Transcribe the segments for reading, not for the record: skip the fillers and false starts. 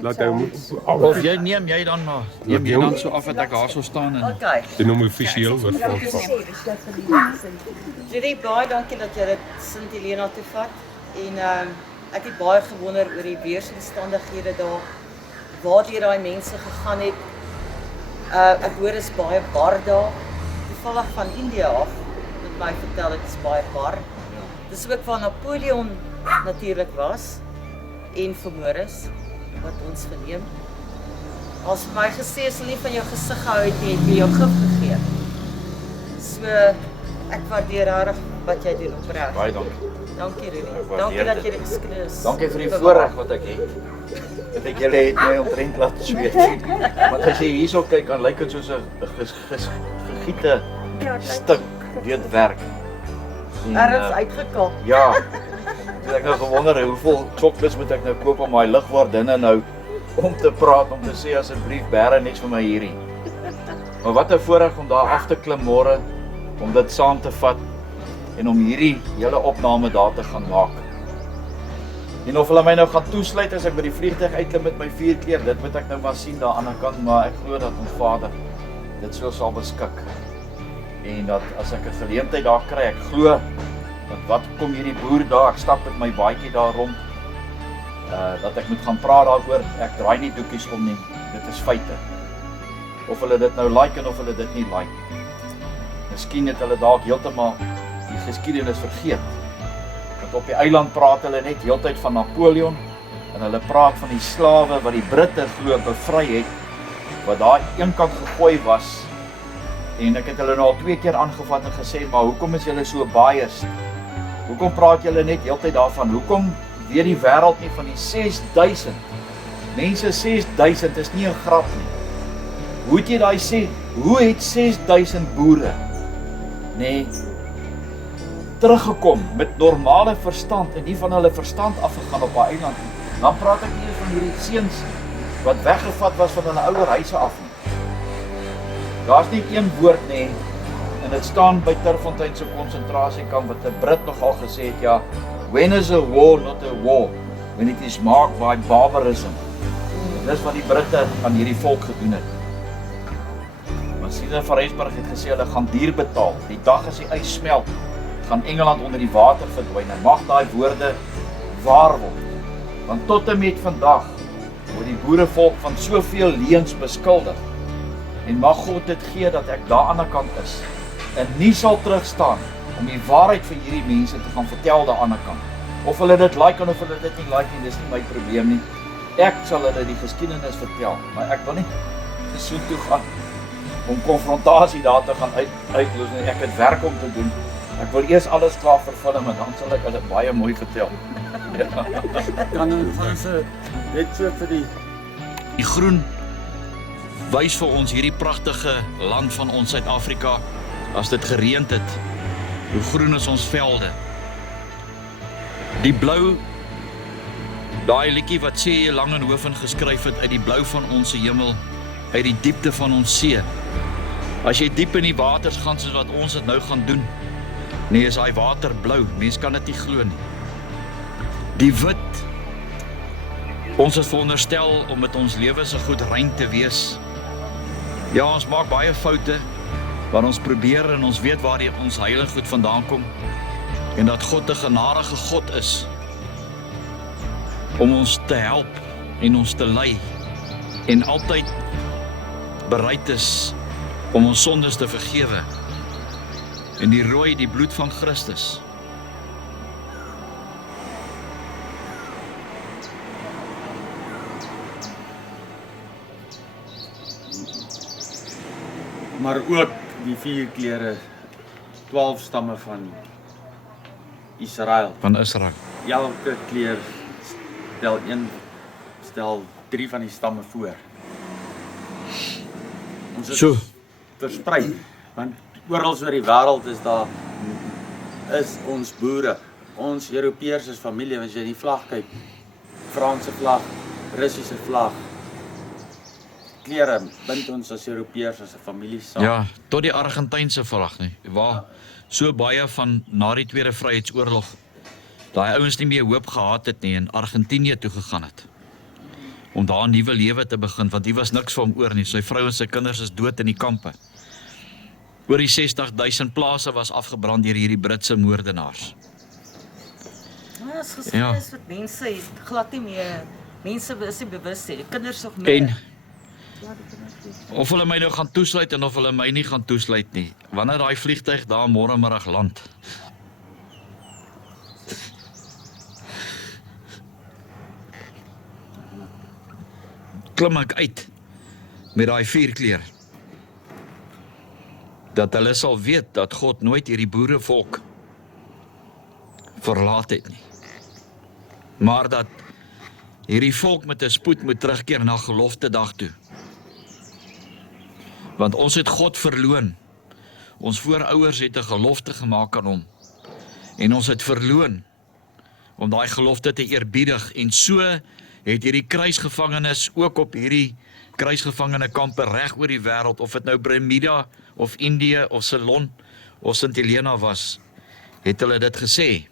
Laat hy moet. Of neem jy dan maar. Neem jy dan so af dat ek daar so staan en Dit noem officieel wat volk. Judy, baie dankie dat jy dit Sint Helena toe vat. En ek het baie gewonder oor die weeromstandighede daar, waar daai mense gegaan het. Ek hoor is baie bar daar. Toevallig van India af, met my vertel het is baie bar. Dis ook waar Napoleon natuurlik was en vermoor is, wat ons verneem. As vir my gesê is nie van jou gesig gehou het nie, het jy jou gif gegee. So ek waardeer regtig wat jy doen opreg. baie dankie. Dankie Rudy. Dankie dat jy die geskiedenis. Dankie vir die voorreg wat ek het. Dat ek julle het my omtrent laat sweet. Want as jy hierso kyk, dan lyk dit soos 'n gegiete stuk weetwerk. Ergens uitgekap. Ja. Dus ek nou gewonder hoeveel chocolates moet ek nou koop om my ligwaardinne nou om te praat, om te sê asseblief bære niks vir my hierdie. Maar wat 'n voorreg om daar af te klim môre, om dit saam te vat en om hierdie hele opname daar te gaan maak. En of hulle my nou gaan toesluit as ek by die vliegtuig uitklim met my 4 keer, dit moet ek nou maar sien daar aan die ander kant, maar ek glo dat ons Vader dit so sal beskik. En dat as ek 'n geleentheid daar kry, ek glo dat wat kom hierdie boer daar, ek stap met my baadjie daar rond, dat ek moet gaan praat daaroor, ek draai nie doekies om nie, dit is feite. Of hulle dit nou like en of hulle dit nie like. Miskien het hulle dalk heeltemal die geskiedenis vergeet. Want op die eiland praat hulle net heeltyd van Napoleon en hulle praat van die slawe wat die Britte glo bevry het, wat daar eenkant gegooi was. En ek het hulle nou al 2 keer aangevat en gesê, maar hoekom is julle so biased? Hoekom praat julle net heeltyd daarvan? Hoekom weet die wêreld nie van die 6000? Mense, 6000 is nie 'n grap nie. Hoe het jy daai sê? Hoe het 6000 boere teruggekom met normale verstand en nie van hulle verstand afgegaan op 'n eiland nie? Dan praat ek nie eens van hierdie seuns wat weggevat was van hulle ouer huise af nie. Daar's nie een woord nie, en dit staan by Terfontein se konsentrasiekamp wat 'n Brit nogal gesê het, ja, when is a war not a war, when it is marked by barbarism. Dis wat die Britte aan hierdie volk gedoen het. Maar Sina van Rensburg het gesê hulle gaan duur betaal. Die dag as die ys smelt, gaan Engeland onder die water verdwyn. En mag daai woorde waar word. Want tot en met vandag word die boerevolk van soveel leuns beskuldig. En mag God dit gee dat ek daar aan die kant is en nie sal terugstaan om die waarheid vir hierdie mense te gaan vertel daar aan die kant. Of hulle dit like of hulle dit nie like nie, dis nie my probleem nie. Ek sal hulle die geskiedenis vertel, maar ek wil nie so toe gaan om konfrontasie daar te gaan uitloos nie. Ek het werk om te doen. Ek wil eers alles klaar vervul en dan sal ek hulle baie mooi vertel. Kan ons net so vir die groen wys vir ons hierdie pragtige land van ons Suid-Afrika. As dit gereend het, hoe groen is ons velde. Die blou, daai liedjie wat C.J. Langenhoven geskryf het, uit die blou van ons hemel, uit die diepte van ons see. As jy diep in die waters gaan soos wat ons dit nou gaan doen, nee, is daai water blou, mens kan dit nie glo nie. Die wit, ons is veronderstel om met ons lewe so goed rein te wees. Ja, ons maak baie foute, waar ons probeer en ons weet waar ons heilig goed vandaan kom, en dat God 'n genadige God is, om ons te help en ons te lei, en altyd bereid is om ons sondes te vergewe, en die rooi, die bloed van Christus. maar ook die 4 klere, 12 stamme van Israel. Van Israel. Elke kleur stel 3 van die stamme voor. Ons is So. versprei, want oral oor die wêreld is ons boere, ons Europeërs is familie, as jy die vlag kyk, Franse vlag, Russiese vlag, klere bind ons as Europeërs as 'n familie saam. Ja, tot die Argentynse vlag nie, waar so baie van na die Tweede Vryheidsoorlog, daai ouens nie meer hoop gehad het nie en Argentinië toe gegaan het. om daar 'n nuwe lewe te begin, want hier was niks vir hom oor nie. Sy vrou en sy kinders is dood in die kampe. Oor die 60.000 plase was afgebrand deur hierdie Britse moordenaars. Ja, dit is geskiedenis wat mense het glad nie meer, mense is nie bewus nie, die kinders nog meer. En of hulle my nou gaan toesluit en of hulle my nie gaan toesluit nie, wanneer daai vliegtuig daar môremiddag land, klim ek uit met daai vuurkleur, dat hulle sal weet dat God nooit hierdie boerevolk verlaat het nie, maar dat hierdie volk met 'n spoed moet terugkeer na gelofte dag toe. Want ons het God verloon. Ons voorouers het 'n gelofte gemaak aan hom. En ons het verloon om daai gelofte te eerbiedig. En so het hierdie kruisgevangenes ook op hierdie kruisgevangenekampe reg oor die wêreld, of dit nou Bermuda of Indië of Ceylon of St Helena was, het hulle dit gesê.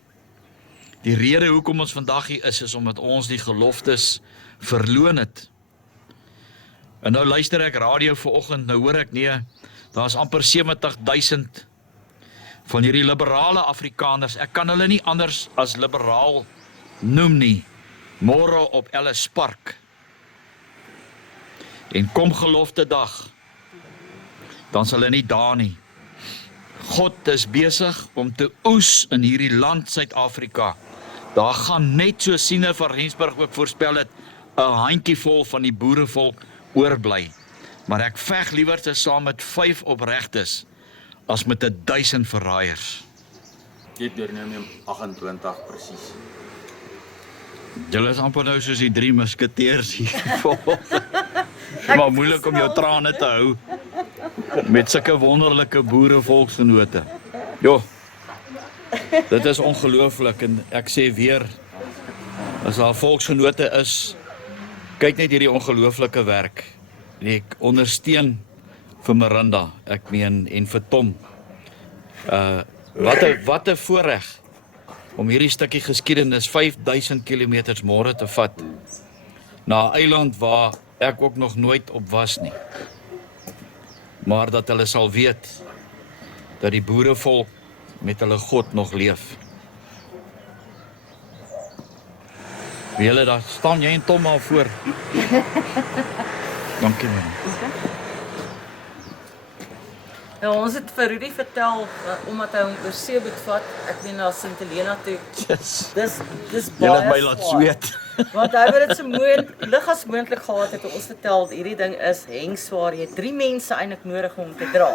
Die rede hoekom ons vandag hier is omdat ons die geloftes verloon het. En nou luister ek radio vanoggend, nou hoor ek nee, daar is amper 70.000 van hierdie liberale Afrikaners, ek kan hulle nie anders as liberaal noem nie, môre op Ellis Park. En kom gelofte dag, dan sal hulle nie daar nie. God is besig om te oes in hierdie land Suid-Afrika. Daar gaan net so Siener van Rensburg ook voorspel het, 'n handjievol van die boerevolk oorbly. Maar ek veg liewer te saam met 5 opregtes as met 1000 verraaiers. Dit deurneem 28 presies. Julle is amper nou soos die 3 musketeers hier. Maar moeilik om jou trane te hou met sulke wonderlike boerevolksgenote. Jo, dit is ongelooflik en ek sê weer, as daar volksgenote is, kyk net hierdie ongelooflike werk. En ek ondersteun vir Miranda, ek meen, en vir Tom. Wat 'n voorreg om hierdie stukkie geskiedenis 5000 kilometers môre te vat na 'n eiland waar ek ook nog nooit op was nie. Maar dat hulle sal weet dat die boerevolk met hulle God nog leef. Wie julle daar staan jy en Tom al voor. Dankie man. Nou, ons het vir Rudy vertel, omdat hy hom oor see moet vat, ek meen na St Helena toe. Yes. Dis Jy baie het my laat swaar. sweet. Want hy het dit so lig as moontlik gehad het, ons vertel, hierdie ding is hengswaar, jy het 3 mense eintlik nodig om te dra.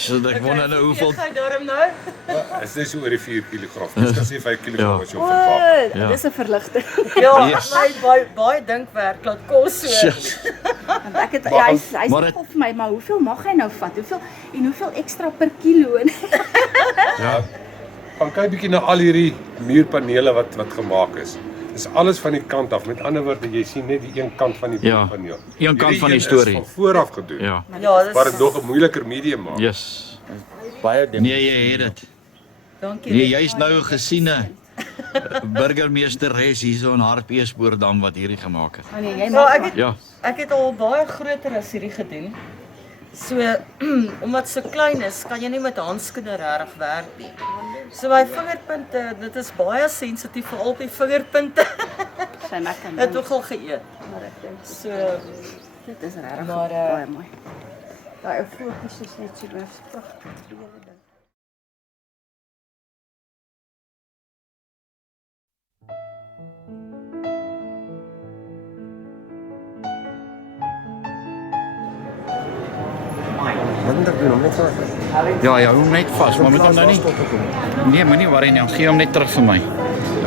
So ek wonder nou hoeveel. Hy daarom nou? Is dit so oor die 4 kg? Dis kan sê 5 kg as jy O, verpak. Ja. dis 'n verligting. Ja, Yes. baie dinkwerk, laat kos so. Want ek het Maar- hy maar sê het- vir my, maar hoeveel mag hy nou vat? Hoeveel ekstra per kilo? Ja. Gaan kyk bietjie na al hierdie muurpanele wat gemaak is. Dis alles van die kant af. Met ander woorde, jy sien net die een kant van die Ja, muurpaneel. een kant van die Hierdie storie. is van vooraf gedoen. Ja. Ja, dis Wat dit nog 'n moeiliker medium maak. Yes. Baie ding. Nee, jy het dit. dankie. Nee, jy's nou 'n gesiene burgemeesteres hierso in Hartbeespoortdam wat hierdie gemaak het. Nee, jy Ja, mag. Ja. ek het al baie groter as hierdie gedoen. So, omdat so klein is, kan jy nie met handskoene regtig werk nie. So my vingerpunte, dit is baie sensitief vir al die vingerpunte. Sy maak dan. Het nogal geëet. So, Dit is regtig Maar, baie mooi. Daai fokus is net so pragtig. Die hele ding. Ja, hom net vas, maar moet hom nou nie. Nee, moenie worry nie, gee hom net terug vir my.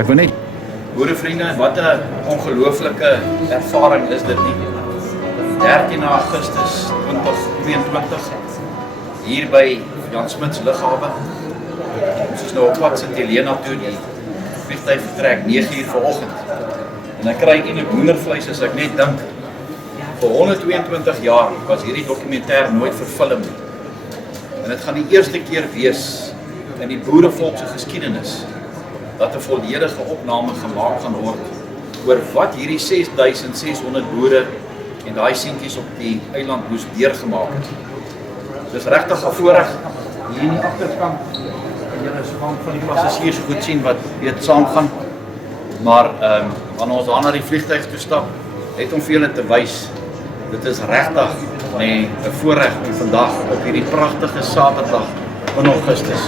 Ek wil net Boere vriende, wat 'n ongelooflike ervaring is dit nie. 13 Augustus 2022 hier by Jan Smuts Lughawe. Ons is nou op pad St Helena toe, die vliegtuig vertrek 9:00 vanoggend. En ek kry eintlik hoendervleis as ek net dink. Vir 122 jaar was hierdie dokumentêr nooit verfilm nie. En dit gaan die eerste keer wees in die boerevolk se geskiedenis dat 'n volledige opname gemaak gaan word oor wat hierdie 6600 boere en daai seentjies op die eiland moes deurgemaak het. Dis regtig 'n voorreg hier in die agterkant. Julle kan van die passasiers goed sien wat weet saamgaan. Maar wanneer ons daar na die vliegtuig toe stap, net om vir julle te wys, dit is regtig 'n voorreg om vandag op hierdie pragtige Saterdag in Augustus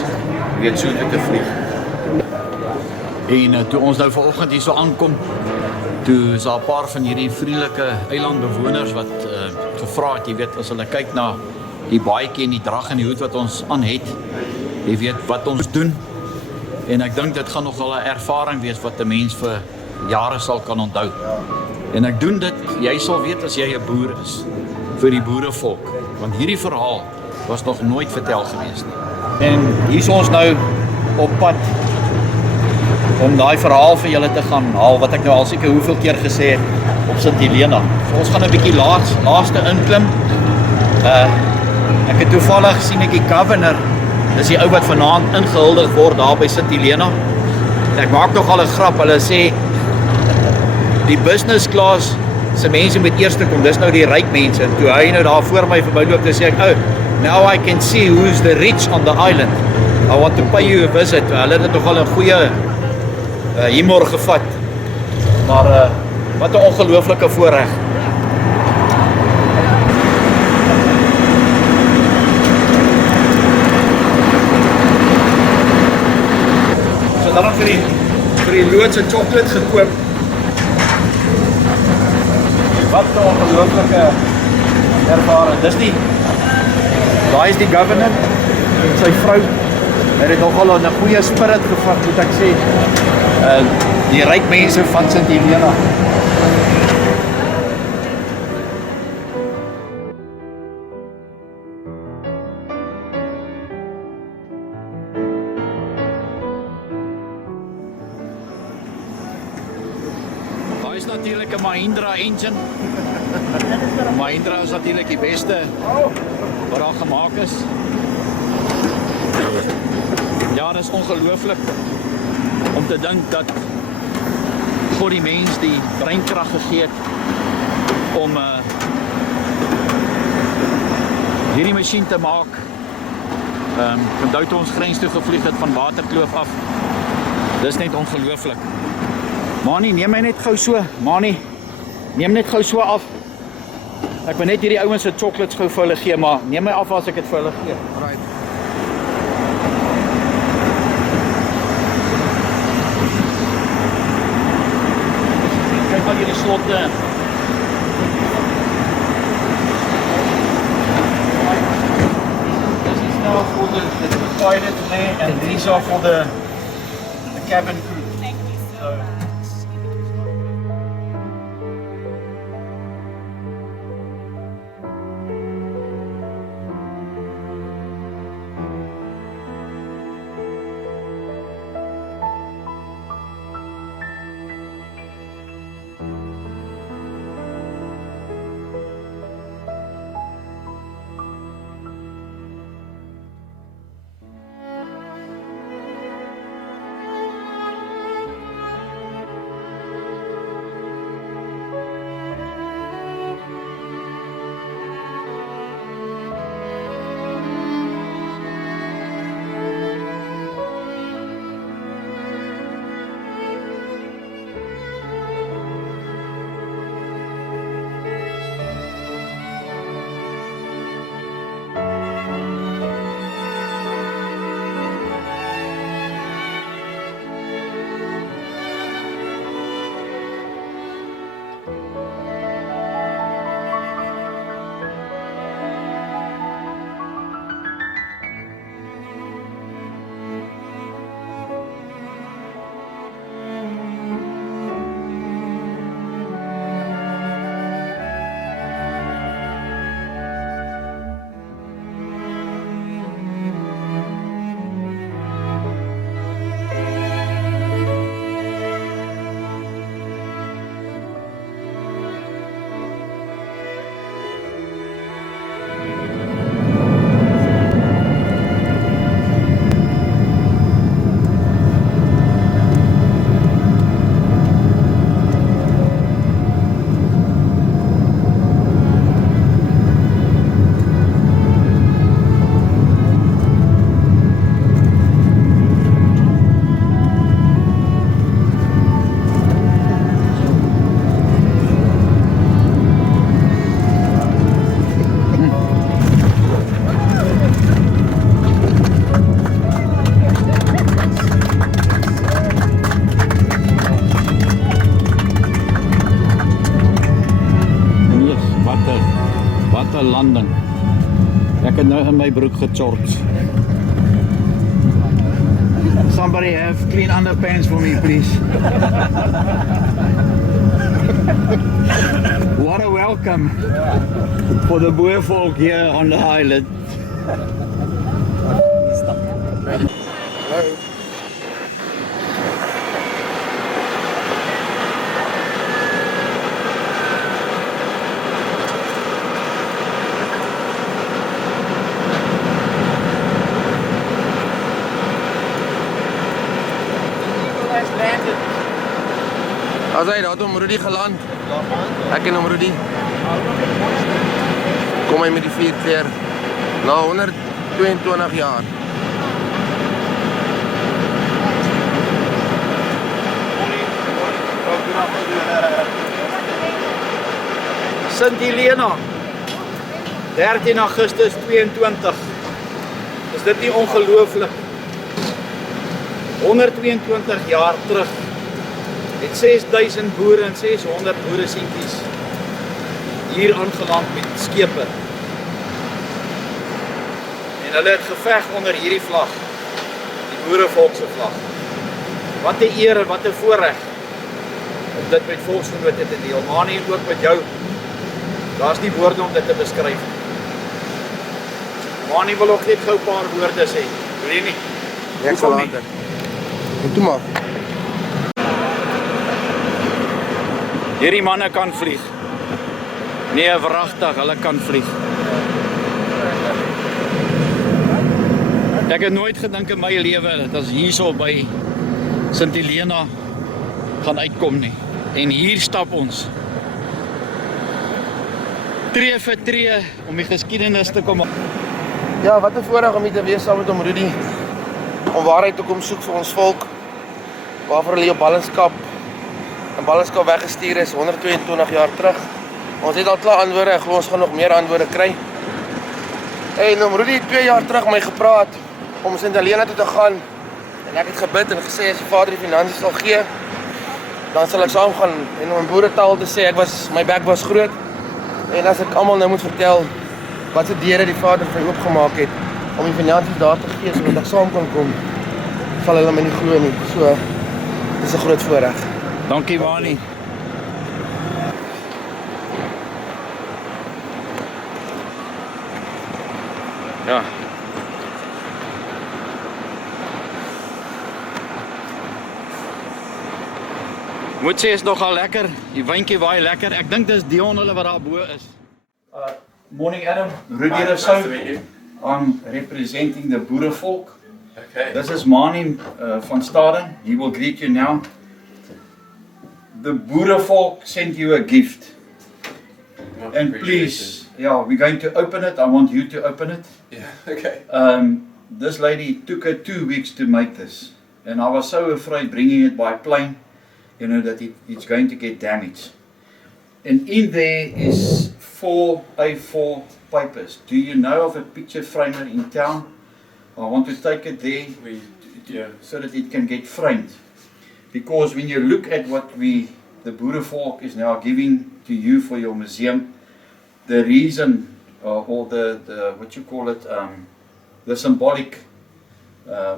weet so toe te vlieg. En toe ons nou vanoggend hier so aankom, toe is daar 'n paar van hierdie vriendelike eilandbewoners wat gevra het, jy weet, as hulle kyk na die baadjie en die drag en die hoed wat ons aan het, jy weet wat ons doen. En ek dink dit gaan nogal 'n ervaring wees wat 'n mens vir jare sal kan onthou. En ek doen dit, jy sal weet as jy 'n boer is, vir die boerevolk, want hierdie verhaal was nog nooit vertel gewees nie. En hier is ons nou op pad om daai verhaal vir julle te gaan haal, wat ek nou al seker hoeveel keer gesê het op Sint Helena. So ons gaan 'n bietjie laaste inklim. Ek het toevallig sien ek die governor, dis die ou wat vanaand ingehuldig word daar by Sint Helena. En ek maak nog al 'n grap, hulle sê die business class se mense moet eers kom, dis nou die ryk mense. En toe hy nou daar voor my verbyloop, dan sê ek, "Oh, now I can see who's the rich on the island. I want to pay you a visit." Hulle het dit nogal 'n goeie humor gevat. Maar wat 'n ongelooflike voorreg. So dan vir die loods 'n chocolate gekoop. Wat 'n ongelooflike ervaring. Daai is die governor en sy vrou. Hy het nogal 'n goeie spirit gevat, moet ek sê. Die ryk mense van Sint Helena. Daar is natuurlik 'n Mahindra engine. Mahindra is natuurlik die beste wat daar gemaak is. Ja, dit is ongelooflik om te dink dat God die mens die breinkrag gegee het om hierdie masjien te maak. Onthou toe ons grens toe gevlieg het van Waterkloof af. Dis net ongelooflik. Manie, neem my net gou so. Manie, neem net gou so af. Ek wil net hierdie ouens se chocolates gou vir hulle gee, maar neem my af as ek dit vir hulle gee. Right. Kyk al hierdie slotte. This is now for the pilot there, and these are for the cabin crew. Thank you so much. landing. Ek het nou in my broek gechorts. Somebody have clean underpants for me, please. What a welcome for the Boer folk here on the island. As hy daar om Rudy geland. Ek en om Rudy. Kom hy met die vierkleer na 122 jaar. Sint Helena, 13 Augustus 22. Is dit nie ongelooflik? 122 jaar terug het 6000 boere en 600 boeresientjies hier aangeland met skepe. En hulle het geveg onder hierdie vlag, die boerevolkse vlag. Wat 'n eer en wat 'n voorreg om dit met volksgenote te deel, maar nie ook met jou. Daar's nie woorde om dit te beskryf. Maar nie wil ook net gou 'n paar woorde sê. Wil jy nie? Ek sal later. En toe maar. Hierdie manne kan vlieg. Nee, wragtig, hulle kan vlieg. Ek het nooit gedink in my lewe dat as hierso by Sint Helena gaan uitkom nie. En hier stap ons. Tree vir tree om die geskiedenis te kom. Ja, wat 'n voorreg om hier te wees saam met om Rudy. Om waarheid te kom soek vir ons volk. Waarvoor hulle op ballingskap weggestuur is 122 jaar terug. Ons het al klaar antwoorde, ek glo ons gaan nog meer antwoorde kry. En om Rudy 2 jaar terug my gepraat om Sint Helena toe te gaan. En ek het gebid en gesê as die Vader die finansies sal gee, dan sal ek saam gaan. En om in boeretaal te sê, my bek was groot. En as ek almal nou moet vertel wat se deure die Vader vir my oopgemaak het om die finansies daar te gee sodat ek saam kan kom, sal hulle my nie glo nie. So, dis 'n groot voorreg. Dankie Wani. Ja. Moet sê is nogal lekker. Die wyntjie waai lekker. Ek dink dis Dion hulle wat daar bo is. Morning Adam, Rudy Rousseau. I'm representing the boerevolk. Okay. This is Mani van Staden. He will greet you now. The boerevolk sent you a gift. Much And appreciated. please, yeah, we're going to open it. I want you to open it. Yeah, okay. This lady took her 2 weeks to make this. And I was so afraid bringing it by plane, you know, that it's going to get damaged. And in there is 4 A4 papers. Do you know of a picture framer in town? I want to take it there so that it can get framed. Because when you look at what the boerevolk is now giving to you for your museum, the reason or the what you call it, the symbolic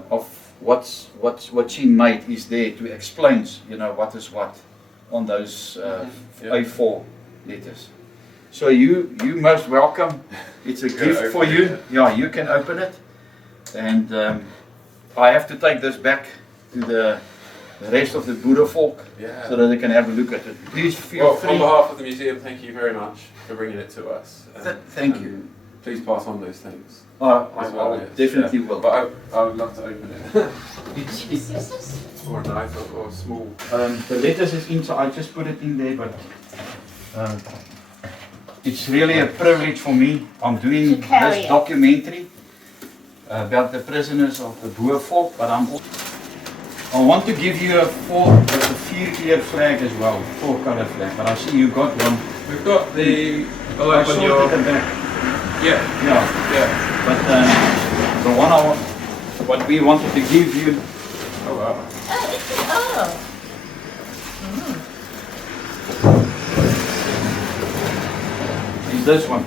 of what she made is there to explain, you know, what is what on those A4 letters. So you most welcome. It's a gift for you. Yeah, you can open it. And I have to take this back to the rest of the boerevolk so that they can have a look at it. Please feel free. On behalf of the museum, thank you very much for bringing it to us. Thank you. Please pass on those things. I yes. definitely will. But I would love to open it. It's, Or a knife or small. the letters is inside. I just put it in there, but it's really a privilege for me. I'm doing this documentary about the prisoners of the boerevolk, but I want to give you a 4-clear flag as well, 4-color flag. But I see you got one. We've got the I saw it at the back. Yeah. But the one what we wanted to give you. Oh wow. Is this one.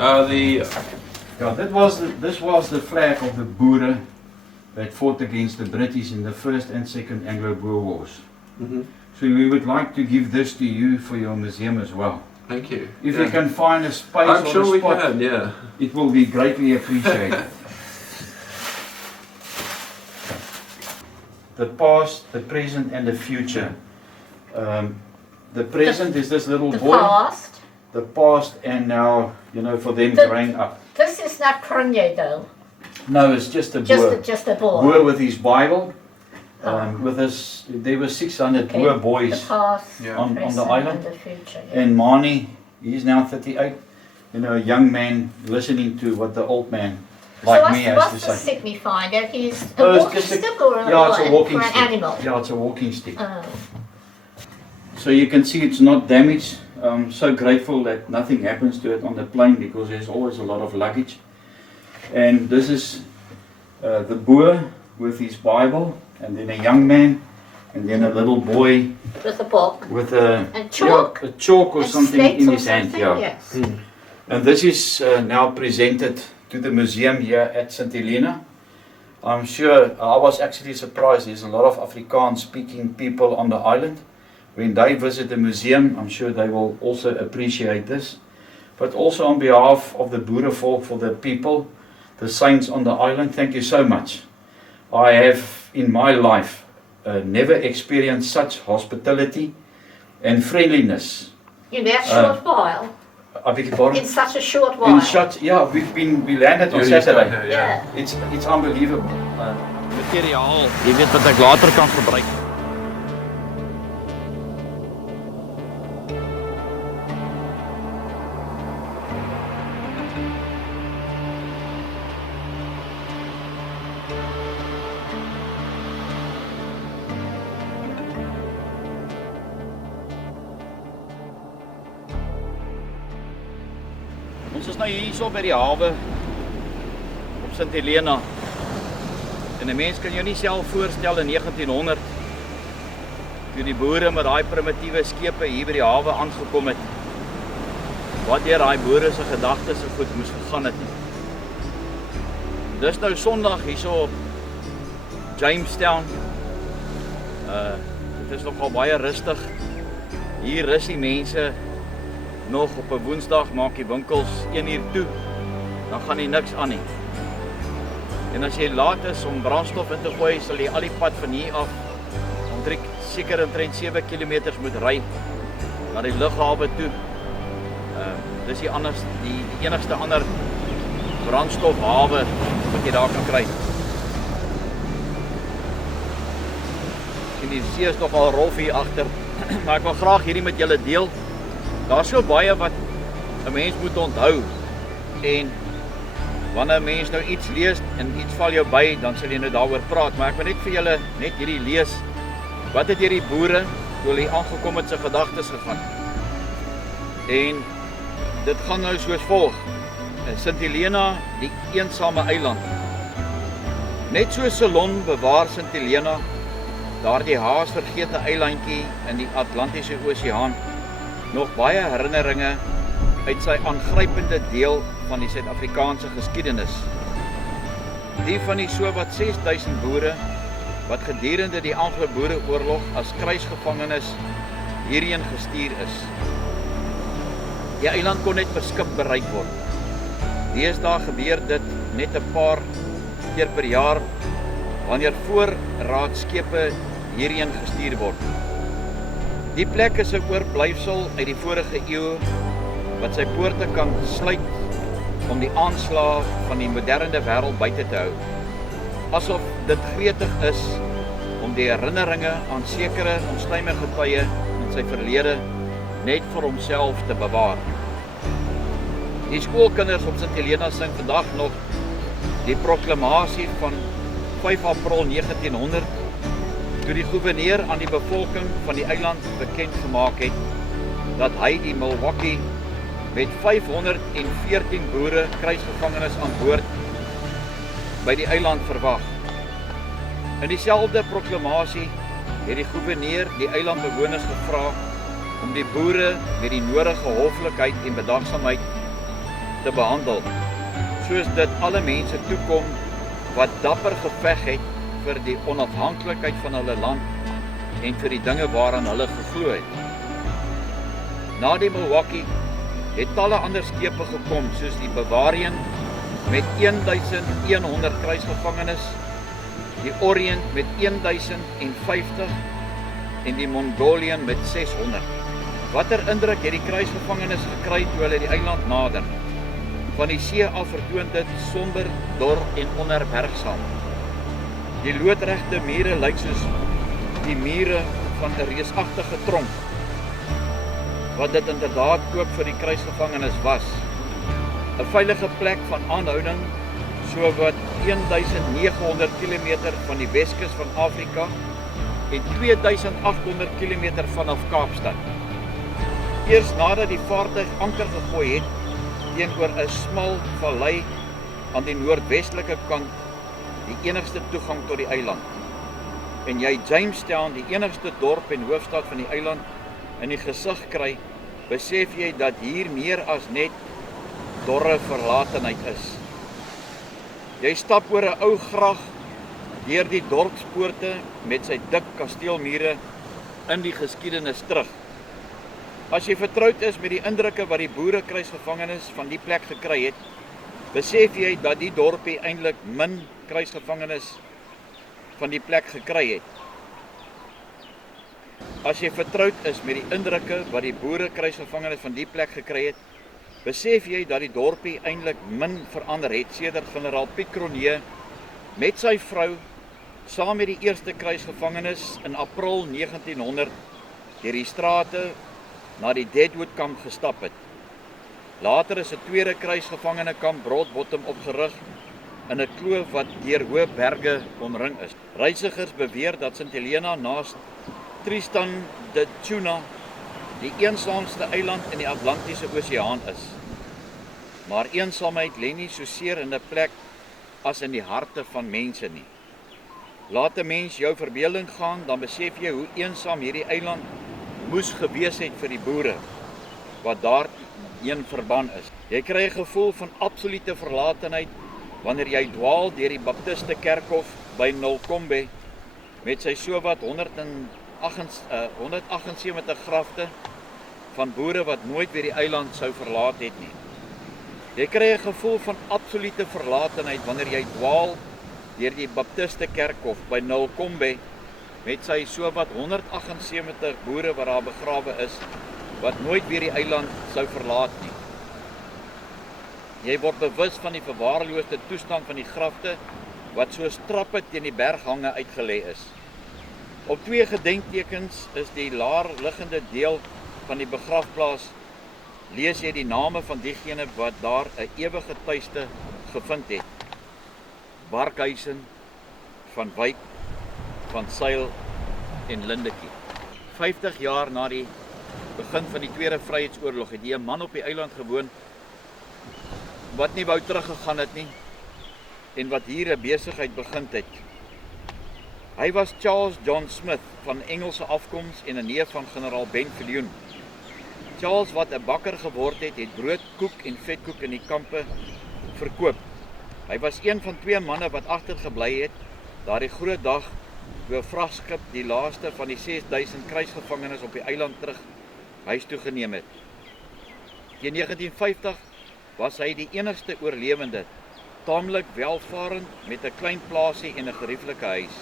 Yeah, this was the flag of the Boere that fought against the British in the First and Second Anglo-Boer Wars. So we would like to give this to you for your museum as well. Thank you. If you can find a space I'm or sure a we spot, can, yeah. it will be greatly appreciated. The past, the present and the future. The present is this little boy. Past. The past and now, you know, for them growing up. This is not Kanye though. No, it's just a Boer. Just a boy. Boer with his Bible. With us, there were 600 Boer boys The past, on the present, island. and the future. Yeah. And Mani, he's now 38. You know, a young man listening to what the old man like so me has what's to the say. signify that he's a Oh, it's walking just a- stick or Yeah, it's a walking or an stick. animal? Yeah, it's a walking stick. Oh. So you can see it's not damaged. I'm so grateful that nothing happens to it on the plane because there's always a lot of luggage. And this is the Boer with his Bible, and then a young man, and then a little boy With a book. with a chalk? yeah, a chalk or And something slates in or his hand. something, Yeah. yes. And this is now presented to the museum here at St. Helena. I'm sure, I was actually surprised, there's a lot of Afrikaans speaking people on the island. When they visit the museum, I'm sure they will also appreciate this. But also on behalf of the Boerevolk, for the people, the saints on the island, thank you so much. I have in my life never experienced such hospitality and friendliness. In that short while. I beg your pardon? In such a short while. In such, yeah, we landed on Saturday. Yeah. It's unbelievable. Materiaal, jy weet wat ek later kan gebruik. Ons is nou hierso by die hawe op St. Helena. En 'n mens kan jou nie self voorstel in 1900 toe die boere met daai primitiewe skepe hier by die hawe aangekom het. Wat deur daai boere se gedagtes en goed moes gegaan het. Dis nou Sondag hierso op Jamestown. Dit is nogal baie rustig. Hier rus die mense nog op 'n Woensdag, maak die winkels 1 uur toe. Dan gaan nie niks aan nie. En as jy laat is om brandstof in te gooi, sal jy al die pad van hier af seker omtrent 7 km moet ry na die lughawe toe. Dis die enigste ander brandstofhawe wat jy daar kan kry. En die see is nogal rof hier agter, maar ek wil graag hierdie met julle deel. Daar's so baie wat 'n mens moet onthou. En wanneer 'n mens nou iets lees en iets val jou by, dan sal jy nou daaroor praat, maar ek wil net vir julle net hierdie lees. Wat het hierdie boere toe hulle aangekom het se gedagtes gegaan? En dit gaan nou soos volg. St. Helena, die eensame eiland. Net so Ceylon bewaar St. Helena, daardie haasvergete eilandjie in die Atlantiese Oseaan, nog baie herinneringe uit sy aangrypende deel van die Suid-Afrikaanse geskiedenis. Die van die sowat 6000 boere wat gedurende die Anglo-Boereoorlog as kruisgevangenes hierheen gestuur is. Die eiland kon net per skip bereik word. Deesdae gebeur dit net 'n paar keer per jaar wanneer voorraadskepe hierheen gestuur word. Die plek is 'n oorblyfsel uit die vorige eeu wat sy poorte kan sluit om die aanslae van die moderne wêreld buite te hou. Asof dit gretig is om die herinneringe aan sekere onstuimige tye in sy verlede net vir homself te bewaar. Die skoolkinders op St. Helena sing vandag nog die proklamasie van 5 April 1900 toe die gouverneur aan die bevolking van die eiland bekend gemaak het dat hy die Milwaukee met 514 boere kruisgevangenes aan boord by die eiland verwag. In dieselfde proklamasie het die gouverneur die eilandbewoners gevra om die boere met die nodige hoflikheid en bedagsaamheid te behandel, soos dit alle mense toekom wat dapper geveg het vir die onafhanklikheid van hulle land en vir die dinge waaraan hulle geglo het. Na die Milwaukee het talle ander skepe gekom, soos die Bavarian met 1100 kruisgevangenes, die Orient met 1050 en die Mongolian met 600. Watter indruk het die kruisgevangenes gekry toe hulle die eiland nader? Van die see af vertoon dit somber, dor en onherbergsaam. Die loodregte mure lyk soos die mure van 'n reusagtige tronk, wat dit inderdaad ook vir die kruisgevangenes was. 'n Veilige plek van aanhouding, so wat 1900 km van die Weskus van Afrika en 2800 km vanaf Kaapstad. Eers nadat die vaartuig anker gegooi het teenoor 'n smal vallei aan die noordwestelike kant, die enigste toegang tot die eiland. En jy Jamestown, die enigste dorp en hoofstad van die eiland, in die gesig kry, besef jy dat hier meer as net dorre verlatenheid is. Jy stap oor 'n ou gracht deur die dorpspoorte met sy dik kasteelmure in die geskiedenis terug. As jy vertroud is met die indrukke wat die boere kruisgevangenes van die plek gekry het, besef jy dat die dorpie eintlik min kruisgevangenes van die plek gekry het. As jy vertroud is met die indrukke wat die boere kruisgevangenes van die plek gekry het, besef jy dat die dorpie eintlik min verander het sedert generaal Piet Cronje met sy vrou saam met die eerste kruisgevangenes in April 1900 deur die strate na die Deadwood kamp gestap het. Later is 'n tweede kruisgevangenekamp Broadbottom opgerig in 'n kloof wat deur hoë berge omring is. Reisigers beweer dat St. Helena naast Tristan da Cunha die eensaamste eiland in die Atlantiese Oseaan is. Maar eensaamheid lê nie so seer in 'n plek as in die harte van mense nie. Laat 'n mens jou verbeelding gaan, dan besef jy hoe eensaam hierdie eiland moes gewees het vir die boere wat daarheen verban is. Jy kry 'n gevoel van absolute verlatenheid wanneer jy dwaal deur die Baptiste kerkhof by Nolkombe met sy sowat 178 grafte van boere wat nooit weer die eiland sou verlaat het nie. Jy kry 'n gevoel van absolute verlatenheid wanneer jy dwaal deur die Baptiste kerkhof by Nolkombe met sy sowat 178 boere wat daar begrawe is, wat nooit weer die eiland sou verlaat nie. Jy word bewus van die verwaarloosde toestand van die grafte wat soos trappe teen die berghange uitgelê is. Op 2 gedenktekens is die laer liggende deel van die begrafplaas lees jy die name van diegene wat daar 'n ewige tuiste gevind het. Barkhuizen, Van Wyk, Van Sail en Lindekie. 50 jaar na die begin van die Tweede Vryheidsoorlog het 'n man op die eiland gewoon wat nie wou teruggegaan het nie en wat hier 'n besigheid begin het. Hy was Charles John Smith van Engelse afkoms en 'n neef van generaal Ben Viljoen. Charles wat 'n bakker geword het, het brood, koek en vetkoek in die kampe verkoop. Hy was een van 2 manne wat agtergebly het daardie groot dag toe 'n vragskip die laaste van die 6000 kruisgevangenes op die eiland terug huis toe geneem het. Teen 1950 was hy die enigste oorlewende, taamlik welvarend met 'n klein plaasie en 'n gerieflike huis.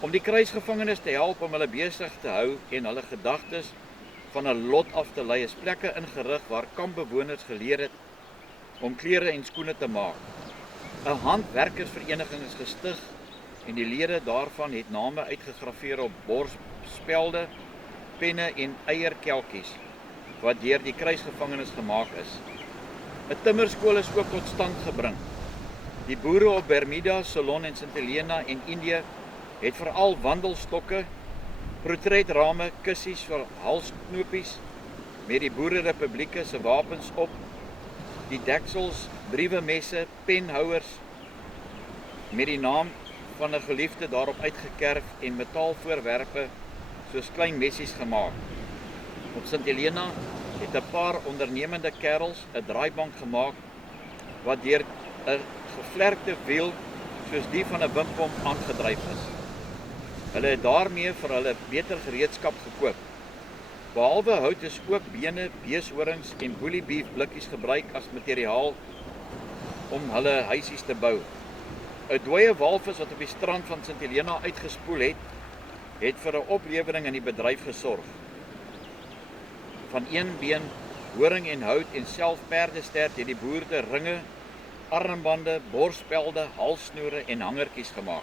Om die kruisgevangenes te help om hulle besig te hou en hulle gedagtes van 'n lot af te lei, is plekke ingerig waar kampbewoners geleer het om klere en skoene te maak. 'n Handwerkersvereniging is gestig en die lede daarvan het name uitgegraveer op borsspelde, penne en eierkelkies wat deur die kruisgevangenes gemaak is. 'n Timmerskool is ook tot stand gebring. Die boere op Bermuda, Ceylon en St. Helena en Indië het veral wandelstokke, portretrame, kussies vir halsknopies met die boererepublieke se wapens op, die deksels, briewemesse, penhouers met die naam van 'n geliefde daarop uitgekerf en metaalvoorwerpe soos klein messies gemaak. Op St. Helena het 'n paar ondernemende kerels 'n draaibank gemaak wat deur 'n gevlerkte wiel soos die van 'n windpomp aangedryf is. Hulle het daarmee vir hulle beter gereedskap gekoop. Behalwe hout is ook bene, beeshorings en boelie beef blikkies gebruik as materiaal om hulle huisies te bou. 'n Dooie walvis wat op die strand van Sint Helena uitgespoel het vir 'n oplewering in die bedryf gesorg. Van een been, horing en hout en self perdestert het die boere ringe, armbande, borspelde, halssnoere en hangertjies gemaak.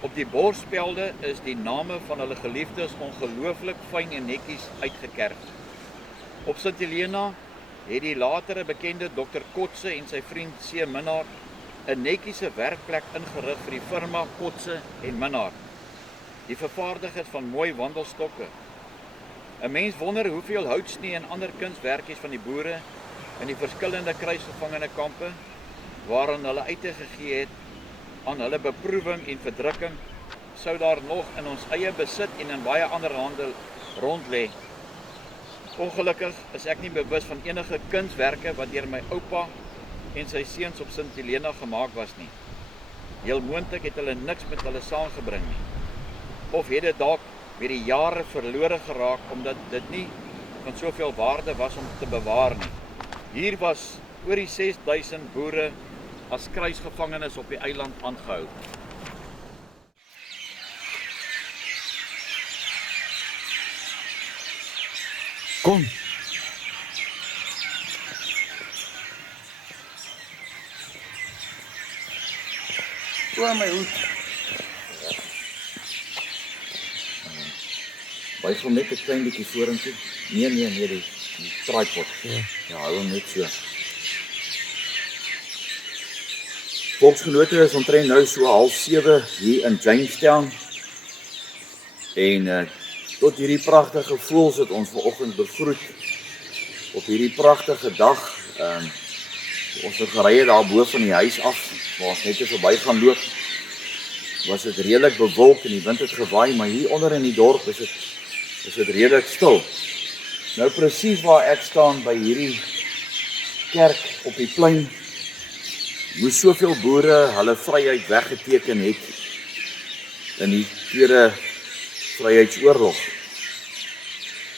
Op die borspelde is die name van hulle geliefdes ongelooflik fyn en netjies uitgekerf. Op Sint Helena het die latere bekende Dr. Kotse en sy vriend C. Minnaar 'n netjiese werkplek ingerig vir die firma Kotse en Minnaar, die vervaardigers van mooi wandelstokke. 'n Mens wonder hoeveel houtsnee en ander kunswerkies van die boere in die verskillende kruisgevangene kampe waarin hulle uitgegee het aan hulle beproewing en verdrukking sou daar nog in ons eie besit en in baie ander hande rond lê. Ongelukkig is ek nie bewus van enige kunswerke wat deur my oupa en sy seuns op Sint Helena gemaak was nie. Heel moontlik het hulle niks met hulle saamgebring nie. Of het dit dalk met die jare verlore geraak omdat dit nie van soveel waarde was om te bewaar nie. Hier was oor die 6000 boere as kruisgevangenes op die eiland aangehou. Kom. O, my hoed. Wys hom net 'n klein bietjie vorentoe. Nee, die tripod. Ja, hou hom net so. Volksgenote is omtrent nou so 6:30 hier in Jamestown. En tot hierdie pragtige voëls het ons vanoggend begroet op hierdie pragtige dag. Ons het gery daar bo van die huis af, waar ons net verby gaan loop. Was dit redelik bewolk en die wind het gewaai, maar hier onder in die dorp is dit redelik stil. Nou presies waar ek staan by hierdie kerk op die plein, moes soveel boere hulle vryheid weggeteken het in die Tweede Vryheidsoorlog.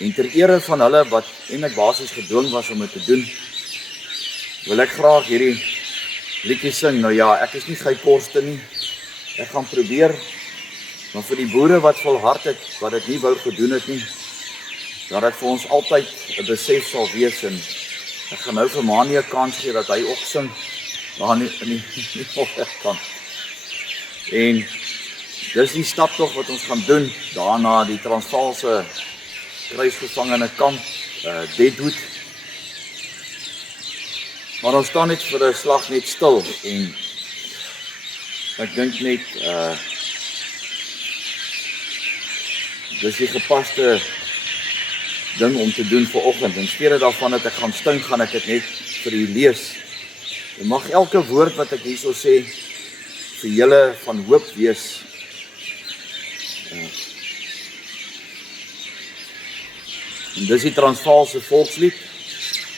En ter ere van hulle wat eintlik basies gedwing was om dit te doen, wil ek graag hierdie liedjie sing. Nou ja, ek is nie Guy Korste nie. Ek gaan probeer, maar vir die boere wat volhard het, wat dit nie wou gedoen het nie, dat dit vir ons altyd 'n besef sal wees. En ek gaan nou vir Manie 'n kans gee dat hy ook sing, maar nie kan. En dis die staptog wat ons gaan doen, daarna die Transvaalse kruisgevangene kamp, Deadwood. Maar ons staan net vir 'n slag net stil en ek dink net dis die gepaste ding om te doen vanoggend. In steede daarvan dat ek gaan stink, gaan ek dit net vir u lees. En mag elke woord wat ek hierso sê vir julle van hoop wees. En dis die Transvaalse volkslied.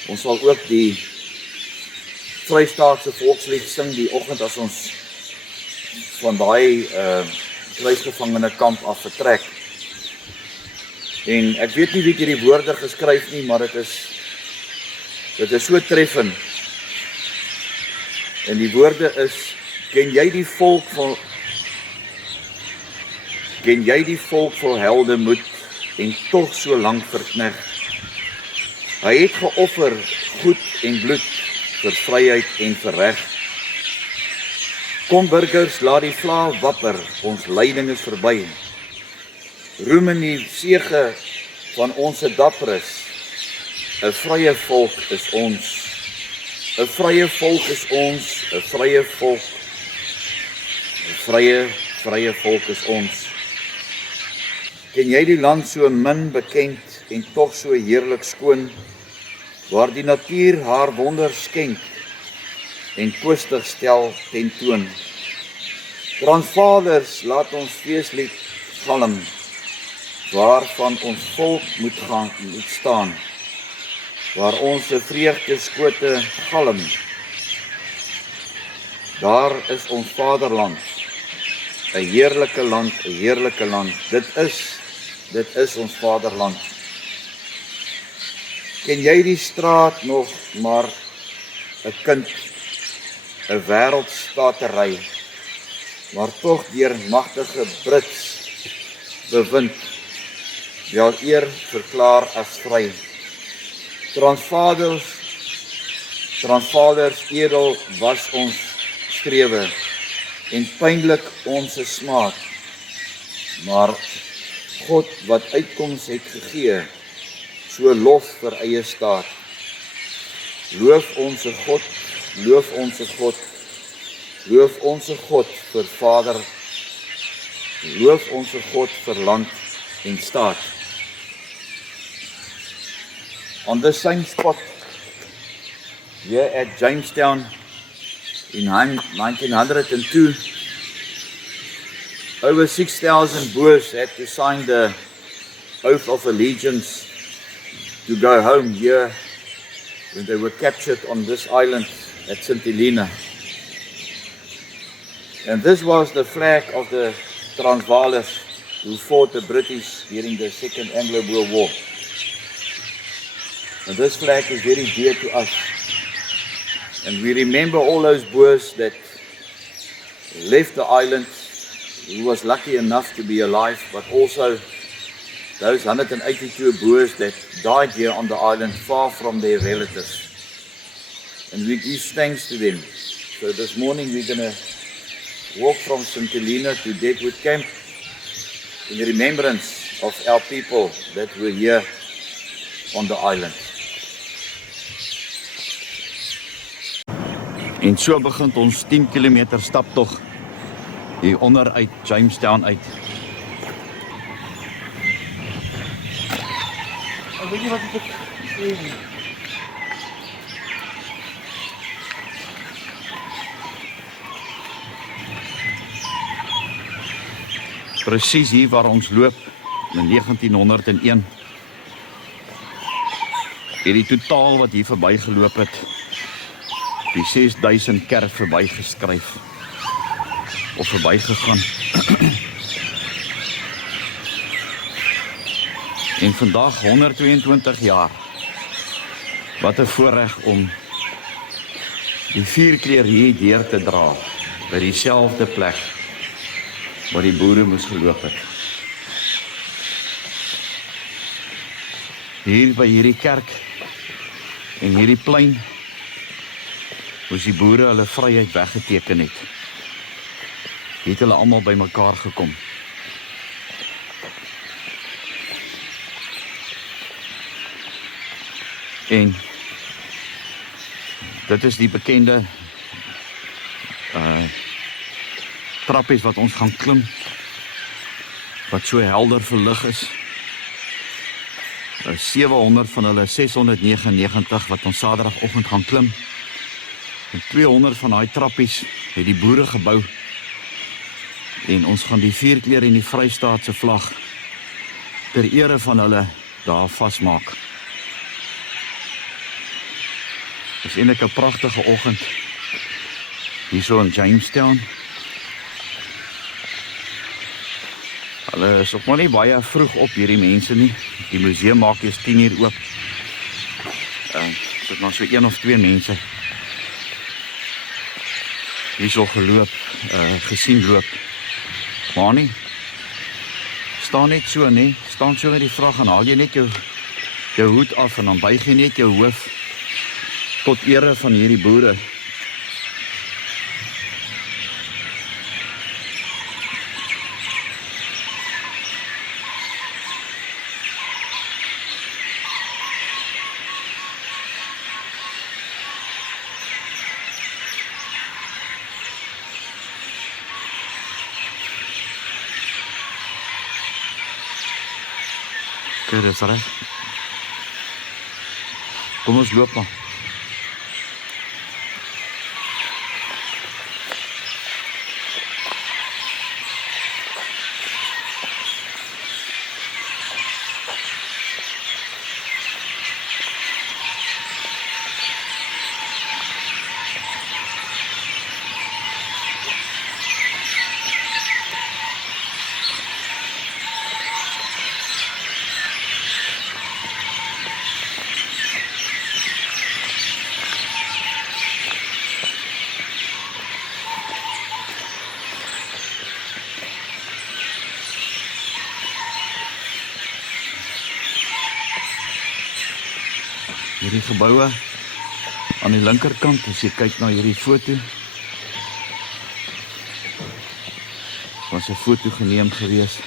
Ons sal ook die Vrystaatse volkslied sing die oggend as ons van daai kruisgevangene kamp af vertrek. En ek weet nie wie hierdie woorde geskryf nie, maar dit is so treffend. En die woorde is: ken jy die volk vol heldemoed en tog so lank verkneg? Hy het geoffer goed en bloed vir vryheid en vir reg. Kom burgers, laat die vlaag wapper, ons lyding is verby. Roem in die sege van ons dapperes. 'n vrye volk is ons. 'n vrye volk is ons. 'n vrye volk. 'n vrye volk is ons. Ken jy die land so min bekend en tog so heerlik skoon, waar die natuur haar wonders skenk en kwistig stel tentoon? Transvaalers, laat ons feeslied galm, waarvan ons volk moet staan. waar ons se vreugdeskote galm. Daar is ons vaderland, 'n heerlike land, 'n heerlike land. Dit is ons vaderland. Ken jy die straat nog maar 'n kind, 'n wêreldstatery, maar tog deur magtige Brits bewind, wel eer verklaar as vry. Transvaders edel was ons strewe en pynlik ons smaak, maar God wat uitkoms het gegee, so lof vir eie staat. Loof onze God, loof onze God, loof onze God vir Vader, loof onze God vir land en staat. On this same spot, here at Jamestown in 1902, over 6,000 Boers had to sign the oath of allegiance to go home here when they were captured on this island at St. Helena. And this was the flag of the Transvaalers who fought the British during the Second Anglo-Boer War. And this flag is very dear to us. And we remember all those Boers that left the island, who was lucky enough to be alive, but also those 182 Boers that died here on the island far from their relatives. And we give thanks to them. So this morning we're going to walk from St. Helena to Deadwood Camp in remembrance of our people that were here on the island. En so begin ons 10 km staptog hier onder uit Jamestown uit. Weet jy wat ek sê? Presies hier waar ons loop in 1901 het die totaal wat hier verby geloop het die 6000 kerk verby geskryf of verby gegaan. En vandag 122 jaar. Wat 'n voorreg om die vierkleur hier deur te dra by dieselfde plek waar die boere moes geloop het. Hier by hierdie kerk en hierdie plein moes die boere hulle vryheid weggeteken het. Het hulle almal bymekaar gekom. En dit is die bekende trappies wat ons gaan klim, wat so helder verlig is. 700 van hulle 699 wat ons Saterdagoggend gaan klim. En 200 van daai trappies het die boere gebou. En ons gaan die vierkleur en die Vrystaatse vlag ter ere van hulle daar vasmaak. Dit is eintlik 'n pragtige oggend hier so in Jamestown. Hulle is ook maar nie baie vroeg op hierdie mense nie. Die museum maak eers 10 uur oop. Dit maar so 1 of 2 mense hier so geloop, gesien loop. Maar nie, staan net so nie, staan so met die vrag en haal jy net jou hoed af en dan buig jy net jou hoof tot ere van hierdie boere. Kijk, dit is reg. Kom ons loop maar. Hierdie geboue aan die linkerkant, as jy kyk na hierdie foto, was 'n foto geneem gewees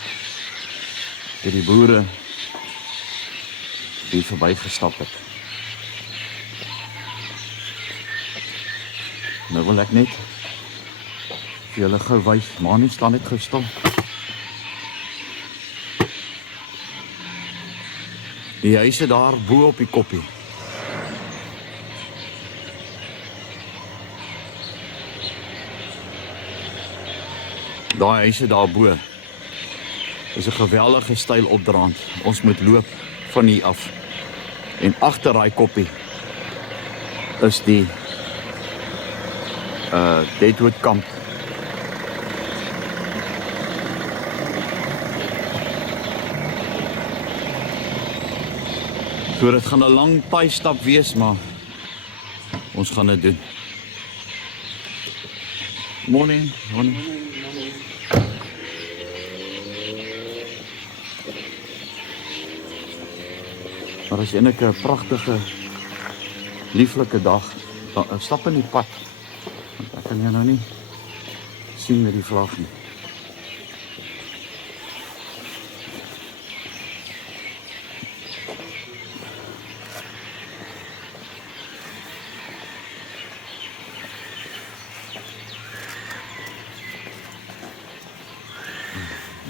deur die boere die verbygestap het. Nou wil ek net vir julle gou wys, maar nie staan net gou stil. Die huise daar bo op die koppie. Daai huise daar bo is 'n geweldige styl opdraand. Ons moet loop van hier af. En agter daai koppie is die Deadwood kamp. So dit gaan 'n lang paai stap wees, maar ons gaan dit doen. Morning, morning. Maar as enige 'n pragtige, lieflike dag, dan stap in die pad. Want ek kan jou nou nie sien met die vlag nie.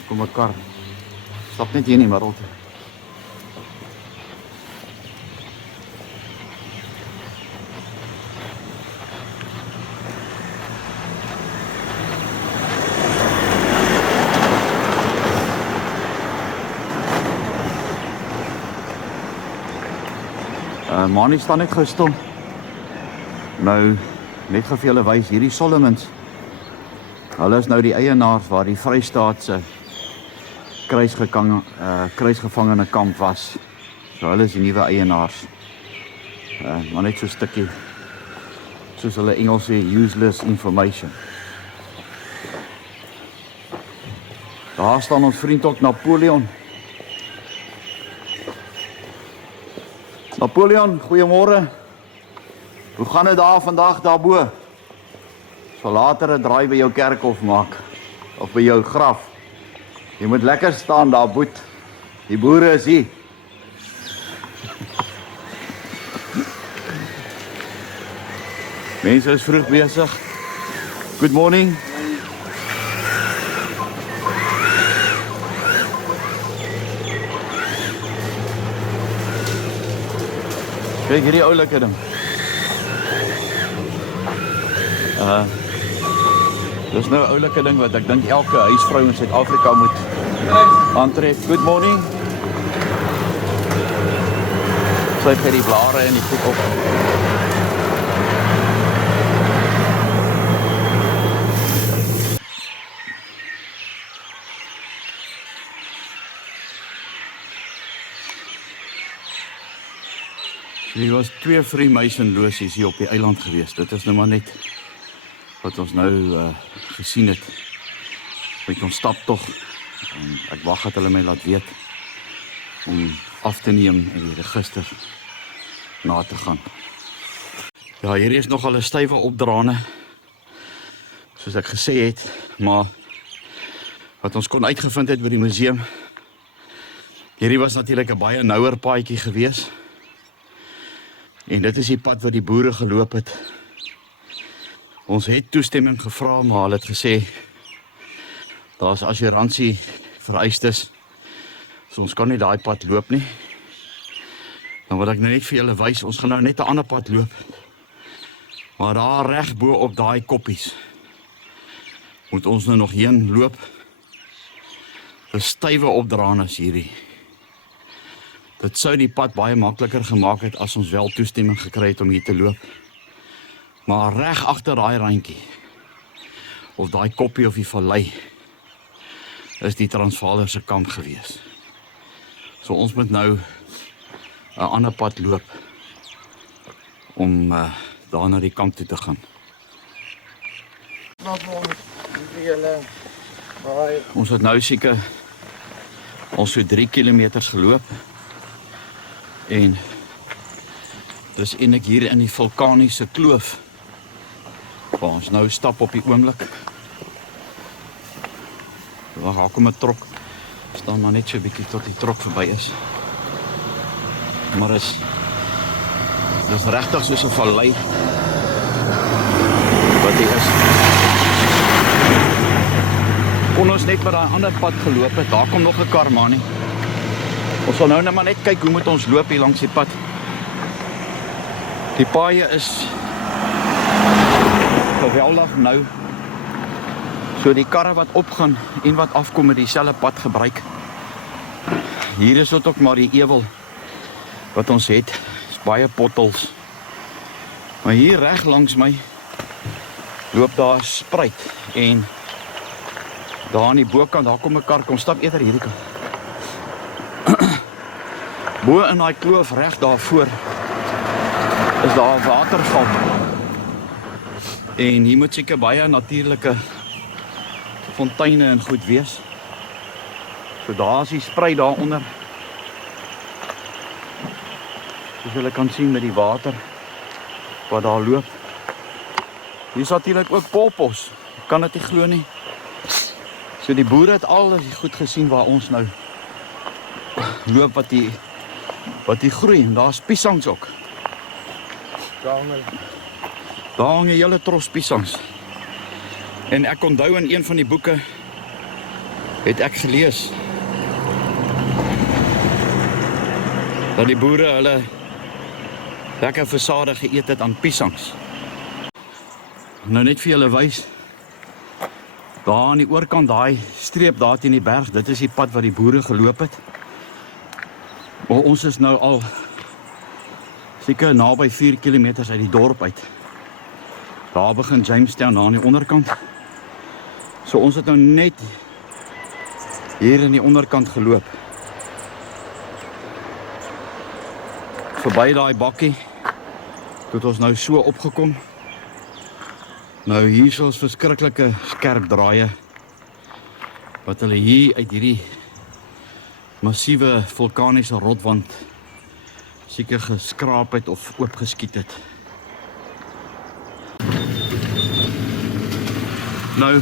Kom 'n kar. Stap net hier in die middel toe. Manie staan net gou stil. Nou, net gou vir julle wys, hierdie Solomons. Hulle is nou die eienaars waar die Vrystaatse kruisgevangene kamp was. So hulle is die nuwe eienaars. Maar net so 'n stukkie, soos hulle Engels sê, useless information. Daar staan ons vriend ook, Napoleon. Napoleon, goeiemôre. Hoe gaan dit daar vandag daarbo? Sal later 'n draai by jou kerkhof maak of by jou graf. Jy moet lekker staan daar, boet. Die boere is hier. Mense is vroeg besig. Good morning. Kyk hierdie oulike ding. Dis nou 'n oulike ding wat ek dink elke huisvrou in Suid-Afrika moet aantref. Good morning. Sy het die blare en die goed op. Er was 2 Freemason-losies hier op die eiland geweest. Dit is nou maar net wat ons nou gesien het. Met ons staptog. En ek wag dat hulle my laat weet om af te neem in die register na te gaan. Ja, hier is nogal 'n stywe opdraande, soos ek gesê het, maar wat ons kon uitgevind het by die museum, hierdie was natuurlik 'n baie nouer paadjie geweest. En dit is die pad wat die boere geloop het. Ons het toestemming gevra, maar hulle het gesê, daar is assuransie vereistes, so ons kan nie daai pad loop nie. Dan wil ek nou net vir julle wys, ons gaan nou net 'n ander pad loop. Maar daar reg bo op daai koppies moet ons nou nog heen loop. Dis stywe opdraandes hierdie. Dit sou die pad baie makliker gemaak het as ons wel toestemming gekry het om hier te loop. Maar reg agter daai randjie, of daai koppie of die vallei, is die Transvaaler se kamp gewees. So ons moet nou 'n ander pad loop om daar na die kamp toe te gaan. Ons het nou seker ons so 3 kilometers geloop en Dis eintlik hier in die vulkaniese kloof waar ons nou stap op die oomblik. Wag, daar kom 'n trok. Staan maar net so 'n bietjie tot die trok verby is. Maar dis regtig soos 'n vallei wat hier is. Kon ons net met daai ander pad geloop het, daar kom nog 'n kar, manie. Ons sal nou net maar net kyk hoe moet ons loop hier langs die pad. Die paaie is geweldig nou. So die karre wat opgaan en wat afkom met dieselfde pad gebruik. Hier is dit ook maar die ewel wat ons het. Is baie potholes. Maar hier reg langs my loop daar spruit en daar aan die bokant, daar kom 'n kar, kom stap eerder hierdie kant. Bo in daai kloof reg daarvoor is daar 'n waterval. En hier moet seker baie natuurlike fonteine en goed wees. So daar is die spruit daaronder. Soos julle kan sien met die water wat daar loop. Hier is natuurlik ook polpos. Kan dit nie glo nie. So die boere het al die goed gesien waar ons nou loop wat die groei en daar's piesangs ook. Daar hang 'n hele tros piesangs. En ek onthou in een van die boeke het ek gelees dat die boere hulle lekker versade geëet het aan piesangs. Nou net vir julle wys, daar aan die oorkant, daai streep daar teen die berg, dit is die pad wat die boere geloop het. Maar ons is nou al seker naby 4 kilometers uit die dorp uit. Daar begin Jamestown aan die onderkant. So ons het nou net hier in die onderkant geloop. Verby daai bakkie, tot ons nou so opgekom. Nou hier is ons verskriklike skerp draaie, wat hulle hier uit hierdie massiewe vulkaniese rotwand seker geskraap het of oopgeskiet het. Nou,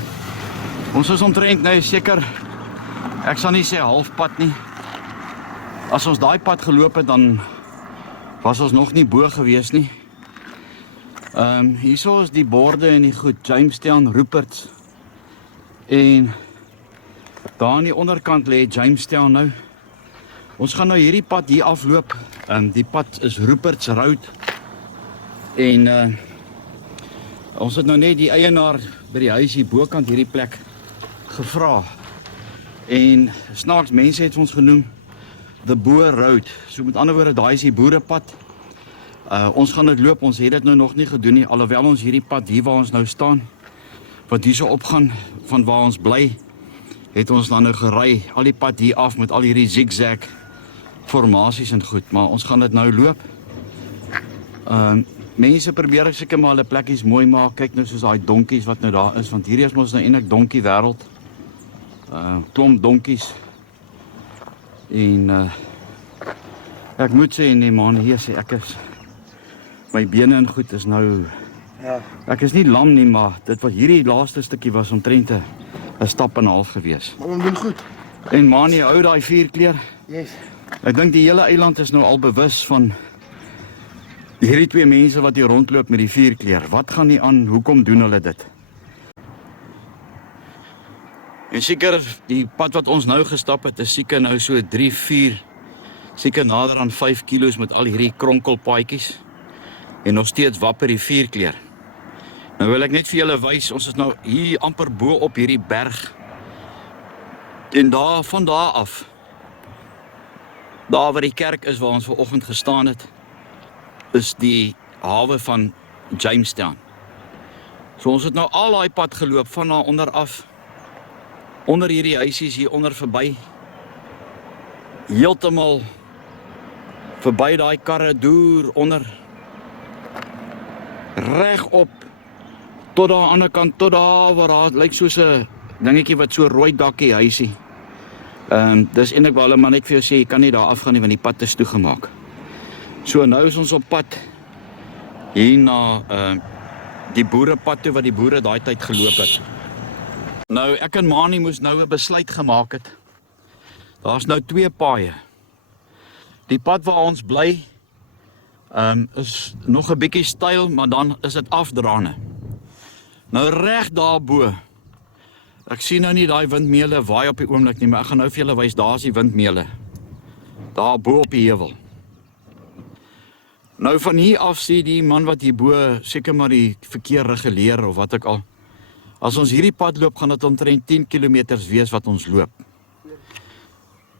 ons is omtrent nou seker, ek sal nie sê halfpad nie. As ons daai pad geloop het, dan was ons nog nie bo gewees nie. Hierso is die borde en die goed, Jamestown, Rupert's. En daar aan die onderkant lê Jamestown nou. Ons gaan nou hierdie pad hier afloop. Die pad is Rupert's Road. En ons het nou net die eienaar by die huis hier bokant hierdie plek gevra. En snaaks mense het ons genoem The Boer Road. So met ander woorde, daai is die boerepad. Ons gaan dit loop, ons het dit nou nog nie gedoen nie, alhoewel ons hierdie pad hier waar ons nou staan, wat hier so opgaan van waar ons bly, het ons dan nou gery, al die pad hier af met al hierdie zigzag formasies en goed, maar ons gaan dit nou loop. Mense probeer seker maar hulle plekkies mooi maak, kyk nou soos daai donkies wat nou daar is, want hierdie is mos nou eintlik donkie wêreld. Klomp donkies. En ek moet sê nee man, hier sê ek is my bene en goed is nou, ja. Ek is nie lam nie, maar dit wat hierdie laaste stukkie was omtrent 'n stap en 'n half gewees. Maar ons doen goed. En man, jy hou daai vierkleur. Yes. Ek dink die hele eiland is nou al bewus van hierdie twee mense wat hier rondloop met die vierkleur. Wat gaan nie aan? Hoekom doen hulle dit? En seker die pad wat ons nou gestap het, is seker nou so 3, 4, seker nader aan 5 kilos met al hierdie kronkelpaadjies. En nog steeds wapper die vierkleur. Nou wil ek net vir julle wys, ons is nou hier amper bo op hierdie berg. En daar, van daar af, daar waar die kerk is waar ons vanoggend gestaan het, is die hawe van Jamestown. So ons het nou al daai pad geloop van daar onder af, onder hierdie huisies hier onder verby, heeltemal verby daai karre deur onder, reg op tot daar aan die ander kant, tot daar waar daar lyk soos 'n dingetjie wat so rooi dakkie huisie. Dis eintlik waar hulle maar net vir jou sê jy kan nie daar afgaan nie want die pad is toegemaak. So nou is ons op pad hier na die boerepad toe wat die boere daai tyd geloop het. Nou, ek en Mani moes nou 'n besluit gemaak het. Daar's nou 2 paaie. Die pad waar ons bly is nog 'n bietjie styl, maar dan is dit afdraande. Nou reg daarbo. Ek sien nou nie daai windmeule waai op die oomblik nie, maar ek gaan nou vir julle wys, daar's die windmeule. Daar bo op die heuwel. Nou van hier af sien die man wat hierbo seker maar die verkeer reguleer of wat ook al. As ons hierdie pad loop, gaan dit omtrent 10 km wees wat ons loop.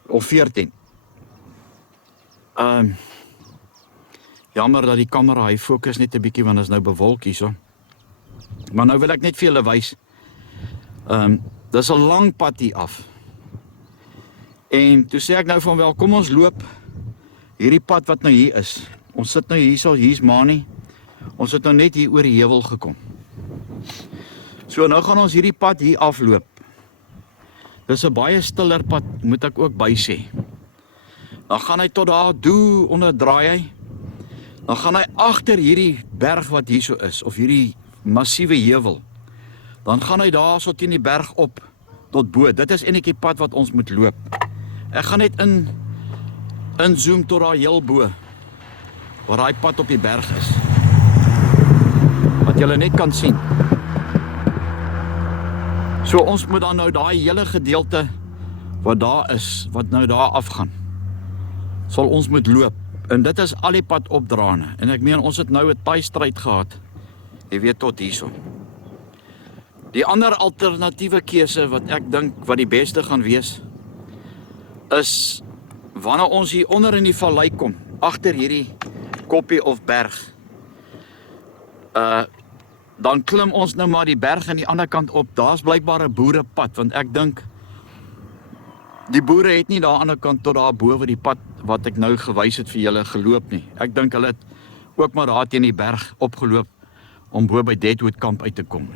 Of 14. Jammer dat die kamera, hy fokus net 'n bietjie want is nou bewolk hierso. Maar nou wil ek net vir julle wys. Dis 'n lang pad hier af. En toe sê ek nou van wel, kom ons loop hierdie pad wat nou hier is. Ons sit nou hierso, hier's Mani. Ons het nou net hier oor die heuwel gekom. So nou gaan ons hierdie pad hier afloop. Dis 'n baie stiller pad, moet ek ook by sê. Dan gaan hy tot daar toe onderdraai hy. Dan gaan hy agter hierdie berg wat hierso is, of hierdie massiewe heuwel. Dan gaan hy daar so teen die berg op tot bo. Dit is eintlik die pad wat ons moet loop. Ek gaan net inzoom tot daar heel bo, waar daai pad op die berg is. Wat julle net kan sien. So ons moet dan nou daai hele gedeelte wat daar is, wat nou daar afgaan, sal ons moet loop. En dit is al die pad opdraande. En ek meen, ons het nou 'n taai stryd gehad. Jy weet tot hierso. Die ander alternatiewe keuse wat ek dink wat die beste gaan wees, is wanneer ons hier onder in die vallei kom, agter hierdie koppie of berg, dan klim ons nou maar die berg aan die ander kant op. Daar's blykbaar 'n boerepad, want ek dink die boere het nie daar aan die ander kant tot daar bo die pad wat ek nou gewys het vir julle geloop nie. Ek dink hulle het ook maar daar teen die berg opgeloop om bo by Deadwood kamp uit te kom.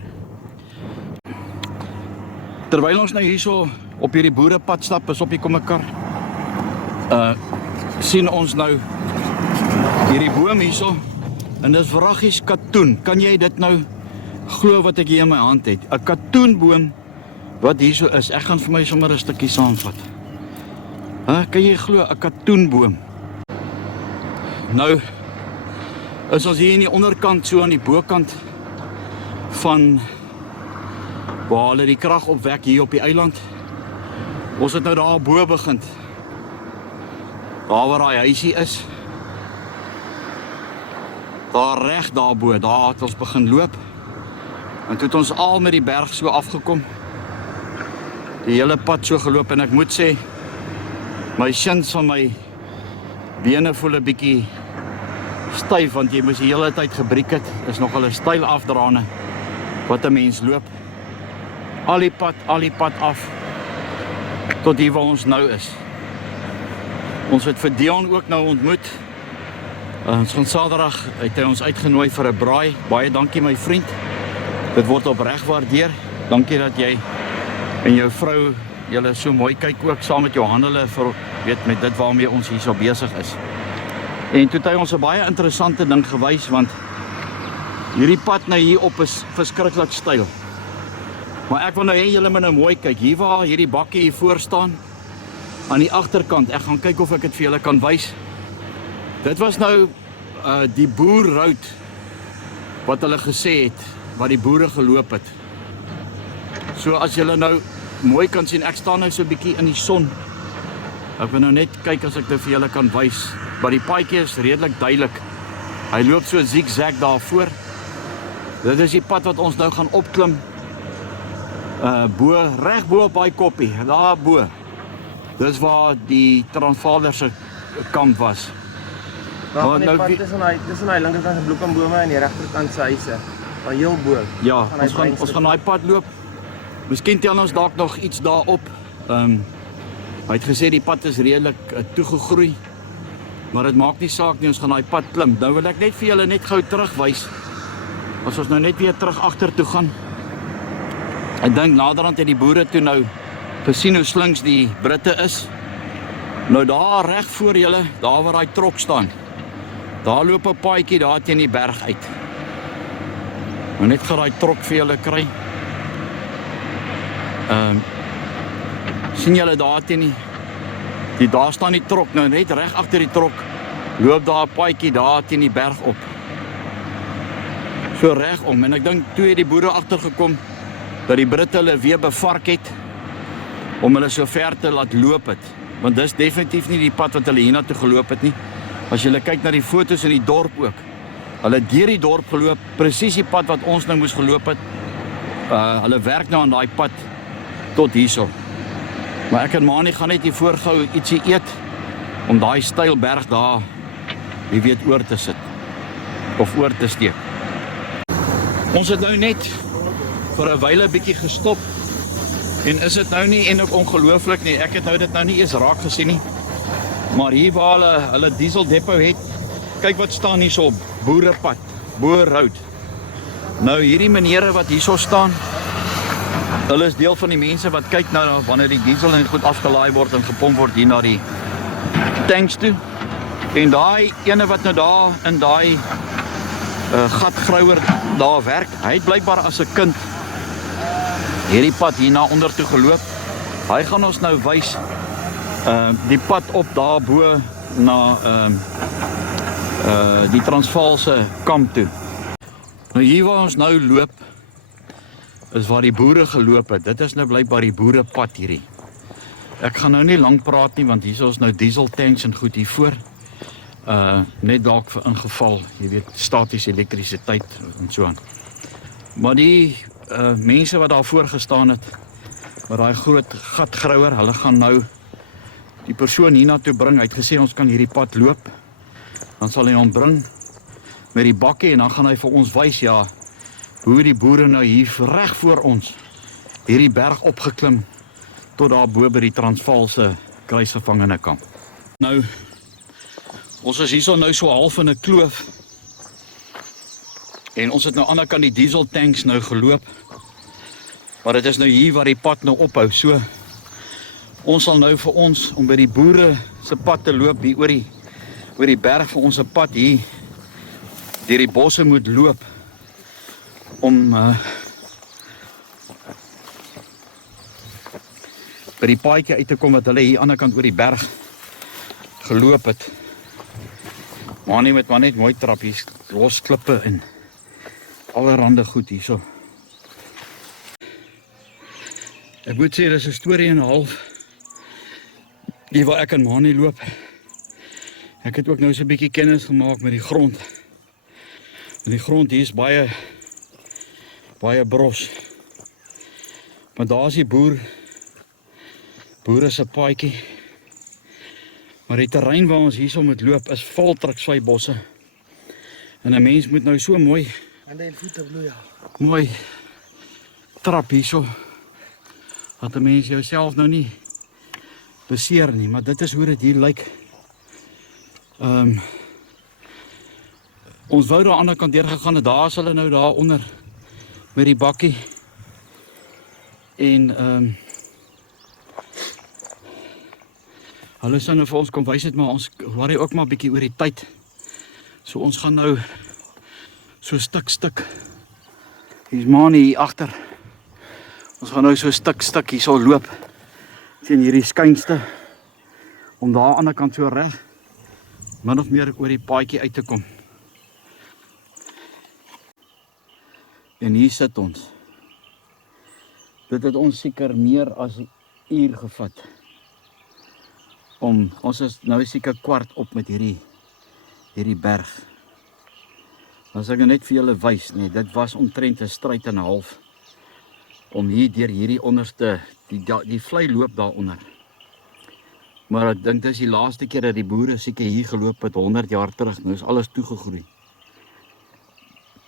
Terwyl ons nou hierso op hierdie boerepad stap, is op die kommekar, sien ons nou hierdie boom hierso, en dis vraggies katoen. Kan jy dit nou glo wat ek hier in my hand het? 'n Katoenboom wat hierso is. Ek gaan vir my sommer 'n stukkie saamvat. Kan jy glo 'n katoenboom? Nou is ons hier in die onderkant, so aan die bokant van waar hulle die krag opwek hier op die eiland. Ons het nou daar bo begin. Daar waar daai huisie is. Daar reg daarbo, daar het ons begin loop. En toe het ons al met die berg so afgekom. Die hele pad so geloop, en ek moet sê, my shins van my bene voel 'n bietjie styf, want jy moes die hele tyd gebreek het. Is nogal 'n styl afdraande wat 'n mens loop. Al die pad af tot hier waar ons nou is. Ons het vir Dion ook nou ontmoet. Ons gaan Saterdag, het hy ons uitgenooi vir 'n braai. Baie dankie my vriend. Dit word opreg waardeer. Dankie dat jy en jou vrou julle so mooi kyk ook saam met Johanne vir weet met dit waarmee ons hier so besig is. En toe het hy ons 'n baie interessante ding gewys, want hierdie pad nou hier op is verskriklik styl. Maar ek wil nou hê julle moet nou mooi kyk. Hier waar hierdie bakkie hier voor staan aan die agterkant. Ek gaan kyk of ek dit vir julle kan wys. Dit was nou die boerroute wat hulle gesê het, wat die boere geloop het. So as julle nou mooi kan sien, ek staan nou so 'n bietjie in die son. Ek wil nou net kyk as ek dit vir julle kan wys. Maar die paadjie is redelik duidelik. Hy loop so zigzag daarvoor. Dit is die pad wat ons nou gaan opklim. Reg bo op daai koppie, daar bo. Dis waar die Transvaaler se kamp was. Daar van die pad tussen hy linkerkant se bloekombome en die regterkant se huise. Daar heel bo. Ja, ons gaan daai pad loop. Miskien tel ons dalk nog iets daarop. Hy het gesê die pad is redelik toegegroei. Maar dit maak nie saak nie, ons gaan daai pad klim. Nou wil ek net vir julle net gou terugwys. As ons nou net weer terug agter toe gaan. Ek dink naderhand het die boere toe nou gesien hoe slinks die Britte is. Nou daar reg voor julle, daar waar daai trok staan. Daar loop 'n paadjie daar teen die berg uit. Moet net gaan daai trok vir julle kry. Sien julle daar teen daar staan die trok, nou net reg agter die trok loop daar 'n paadjie daar teen die berg op. So reg om, en ek dink toe het die boere agtergekom dat die Britte hulle weer bevark het om hulle so ver te laat loop het. Want dis definitief nie die pad wat hulle hiernatoe geloop het nie. As jy kyk na die foto's in die dorp ook. Hulle het deur die dorp geloop, presies die pad wat ons nou moes geloop het. Hulle werk nou aan daai pad tot hierso. Maar ek en Mani gaan net hier voorgou ietsie eet om daai steil berg daar, jy weet, oor te sit of oor te steek. Ons het nou net vir 'n wyle bietjie gestop. En is dit nou nie en ook ongelooflik nie. Ek het nou dit nou nie eens raak gesien nie. Maar hier waar hulle diesel depot het, kyk wat staan hier so op Boerepad, Boerroad. Nou hierdie menere wat hierso staan, hulle is deel van die mense wat kyk nou wanneer die diesel en goed afgelaai word en gepomp word hier na die tanks toe. En daai ene wat nou daar in daai gatgrouwer daar werk, hy het blykbaar as 'n kind hierdie pad hier na onder toe geloop. Hy gaan ons nou wys die pad op daarbo na die Transvaalse kamp toe. Nou hier waar ons nou loop is waar die boere geloop het. Dit is nou blykbaar die boerepad hierdie. Ek gaan nou nie lank praat nie want hier is ons nou diesel tanks en goed hiervoor. Net dalk vir ingeval, jy weet, statiese elektrisiteit en so aan. Maar die mense wat daar voor gestaan het, met daai groot gatgrouwer, hulle gaan nou die persoon hiernatoe bring. Hy het gesê ons kan hierdie pad loop. Dan sal hy hom bring met die bakkie en dan gaan hy vir ons wys, ja, hoe die boere nou hier reg voor ons hierdie berg opgeklim tot daar bo by die Transvaalse kruisgevangenekamp. Nou, ons is hierso nou so half in 'n kloof. En ons het nou aan die ander kant die diesel tanks nou geloop. Maar dit is nou hier waar die pad nou ophou. So ons sal nou vir ons om by die boere se pad te loop hier oor die berg vir ons 'n pad hier deur die bosse moet loop om by die paadjie uit te kom wat hulle hier aan die ander kant oor die berg geloop het. Maar nie met maar net mooi trappies, los klippe en allerhande goed hierso. Ek moet sê, dis 'n storie en 'n half hier waar ek en Mani loop. Ek het ook nou so 'n bietjie kennis gemaak met die grond. En die grond hier is baie bros. Maar daar is die boere se paadjie. Maar die terrein waar ons hierso moet loop is vol truksvybosse. En 'n mens moet nou so mooi trap hierso, dat 'n mens jouself nou nie beseer nie, maar dit is hoe dit hier lyk. Ons wou daar aan die ander kant deur gegaan het, daar is hulle nou daar onder met die bakkie. En hulle sê nou vir ons kom wys het, maar ons worry ook maar bietjie oor die tyd. So ons gaan nou so stuk. Hier's Mani hier agter. Ons gaan nou so stuk hier so loop teen hierdie skynste om daar aan die ander kant so reg min of meer oor die paadjie uit te kom. En hier sit ons. Dit het ons seker meer as 'n uur gevat. Ons is nou seker kwart op met hierdie berg. As ek net vir julle wys, nee, dit was omtrent 'n stryd en 'n half om hier deur hierdie onderste, die vlei loop daaronder. Maar ek dink dis die laaste keer dat die boere seker hier geloop het 100 jaar terug. Nou is alles toegegroei.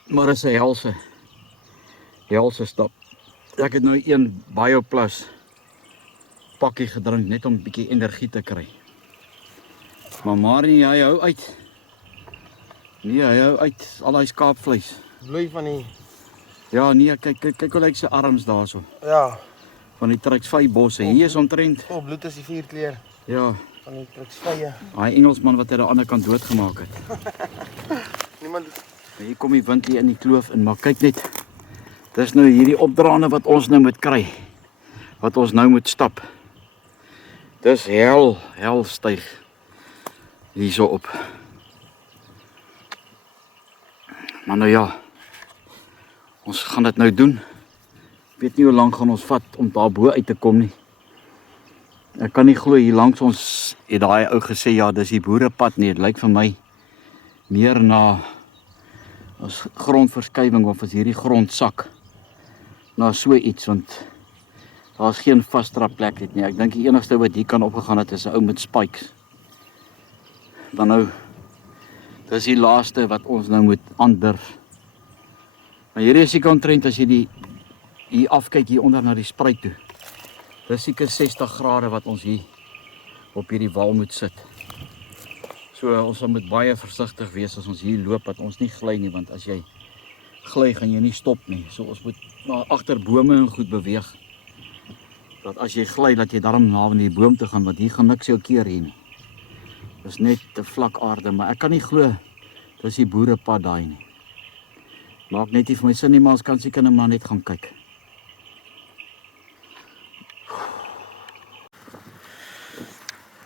Maar is 'n helse stap. Ek het nou een BioPlus pakkie gedrink net om 'n bietjie energie te kry. Maar Mari, hy hou uit. Nee, hy hou uit al daai skaapvleis. Bloei van die... Ja, nee, kyk hoe lyk sy arms daarso. Ja. Van die truksvybosse. Hier is omtrent. Bloed is die 4 kleur. Ja, van die truksvye. Daai Engelsman wat hy aan die ander kant doodgemaak het. Niemand Hier kom die wind hier in die kloof in, maar kyk net. Dis nou hierdie opdraande wat ons nou moet kry. Wat ons nou moet stap. Dis hel styg hierso op. Maar nou ja, ons gaan dit nou doen. Ek weet nie hoe lank gaan ons vat om daarbo uit te kom nie. Ek kan nie glo hier langs ons het daai ou gesê ja, dis die boerepad nie. Dit lyk vir my meer na as grondverskywing of as hierdie grond sak na so iets, want daar's geen vasdrap plek het nie. Ek dink die enigste wat hier kan opgegaan het is 'n ou met spikes. Dan nou, dis die laaste wat ons nou moet aandurf. Maar hierdie is seker omtrent as jy hier afkyk hier onder na die spruit toe. Dis seker 60 grade wat ons hier op hierdie wal moet sit. So ons moet baie versigtig wees as ons hier loop, dat ons nie gly nie, want as jy gly gaan jy nie stop nie. So ons moet maar agter bome en goed beweeg. Dat as jy gly, dat jy daarom na in die boom te gaan, want hier gaan niks jou keer hier nie. Dis net 'n vlak aarde, maar ek kan nie glo dis die boerepad daai nie. Maak net nie vir my sin nie, maar ons kan seker net maar net gaan kyk.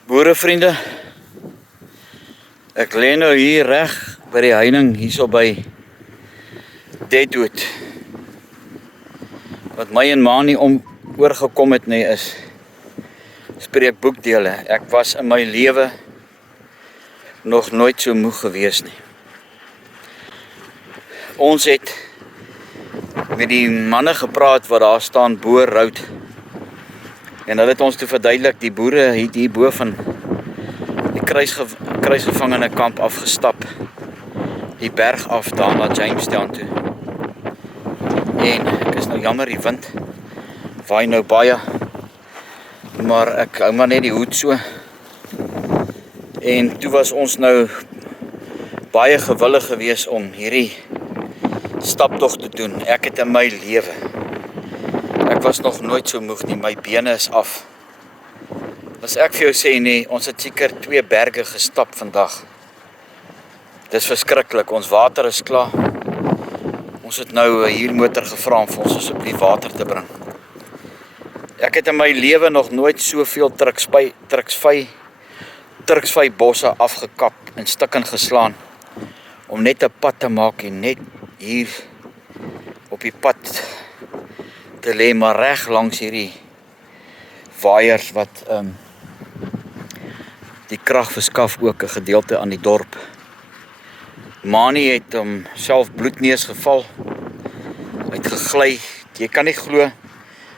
Boerevriende, ek lê nou hier reg by die heining hierso by Deadwood. Wat my en ma nie oorgekom het nie is spreekboekdele. Ek was in my lewe nog nooit so moeg gewees nie. Ons het met die manne gepraat wat daar staan bo Roud. En hulle het ons toe verduidelik, die boere het hier bo van die kruisgevangene kamp afgestap. Die berg af daar na Jamestown toe. En ek is nou jammer, die wind waai nou baie. Maar ek hou maar net die hoed so. En toe was ons nou baie gewillig gewees om hierdie staptog te doen. Ek het in my lewe. Ek was nog nooit so moeg nie, my bene is af. As ek vir jou sê nee, ons het seker 2 berge gestap vandag. Dis verskriklik, ons water is klaar. Ons het nou 'n huurmotor gevra om vir ons asseblief water te bring. Ek het in my lewe nog nooit soveel truksvy bosse afgekap en stukken geslaan om net 'n pad te maak en net hier op die pad te lê, maar reg langs hierdie waaiers wat die krag verskaf ook 'n gedeelte aan die dorp. Mani het self bloedneus geval. Hy het gegly. Jy kan nie glo,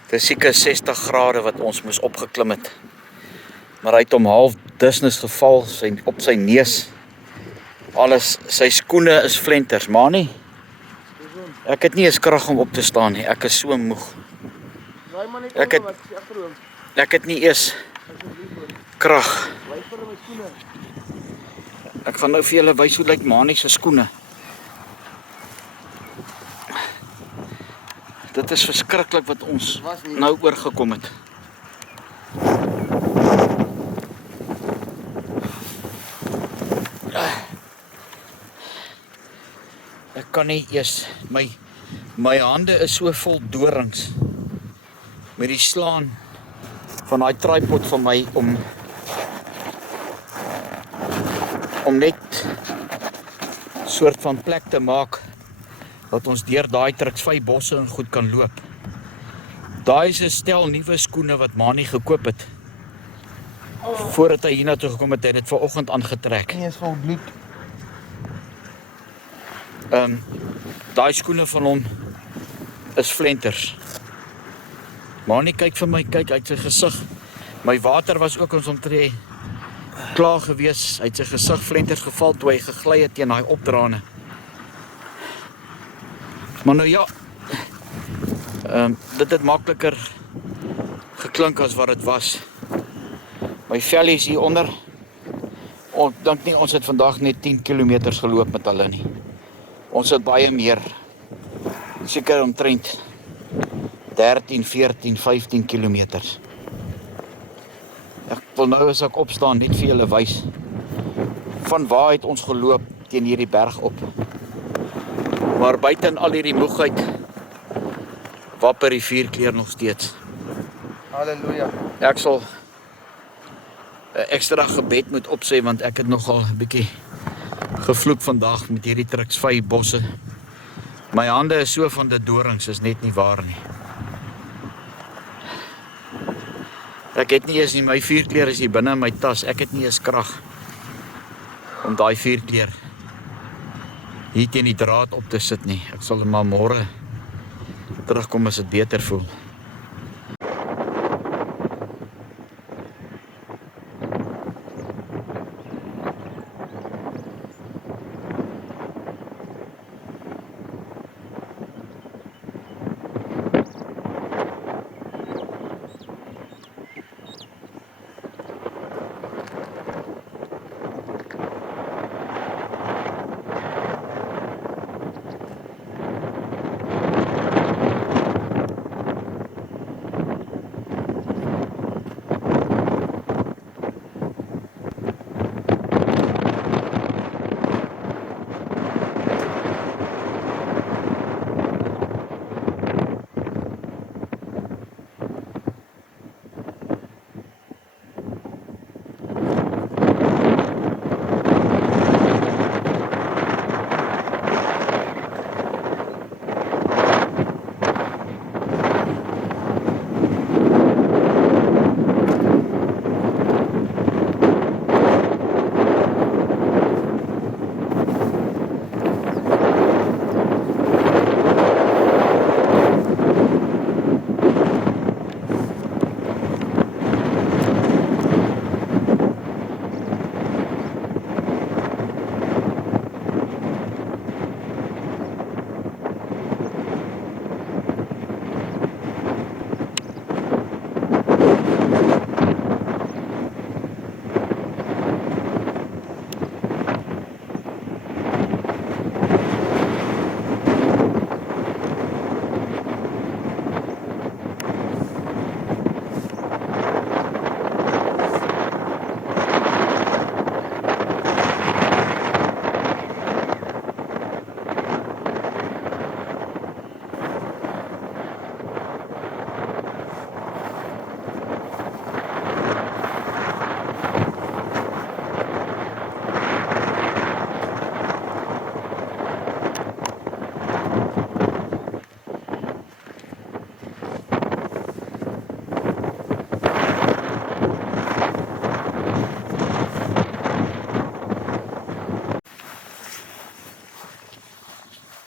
dit is seker 60 grade wat ons moes opgeklim het. Maar hy het half dusnis geval op sy neus. Alles, sy skoene is flenters, Mani. Ek het nie eens krag om op te staan nie. Ek is so moeg. Ek het nie eens krag. Ek gaan nou vir julle wys hoe lyk Mani se skoene. Dit is verskriklik wat ons nou oorgekom het. Ek kan nie eers, my hande is so vol dorings met die slaan van daai tripod van my om net soort van plek te maak dat ons deur daai truksvy bosse en goed kan loop. Daai is 'n stel nuwe skoene wat Mani gekoop het. Voordat hy hiernatoe gekom het, hy dit vanoggend aangetrek. Nee, is vol bloed. Daai skoene van hom is flenters. Mani kyk vir my, kyk uit sy gesig. My water was ook ons omtree klaar gewees. Hy het sy gesig flenters geval toe hy gegly het teen daai opdraande. Maar nou ja, dit het makliker geklink as wat dit was. My vellie is hier onder. Ek dink nie ons het vandag net 10 km geloop met hulle nie. Ons het baie meer. Seker omtrent 13, 14, 15 km. Ek wil nou as ek opstaan net vir julle wys van waar het ons geloop teen hierdie berg op. Maar buiten al hierdie moegheid wapper die vuurkleur nog steeds. Halleluja. Ek sal 'n ekstra gebed moet opsê want ek het nogal 'n bietjie gevloek vandag met hierdie truksvy bosse. My hande is so van die dorings, is net nie waar nie. Ek het nie eens nie, my vuurkleur is hier binne in my tas. Ek het nie eens krag om daai vuurkleur hier teen die draad op te sit nie. Ek sal maar môre terugkom as dit beter voel.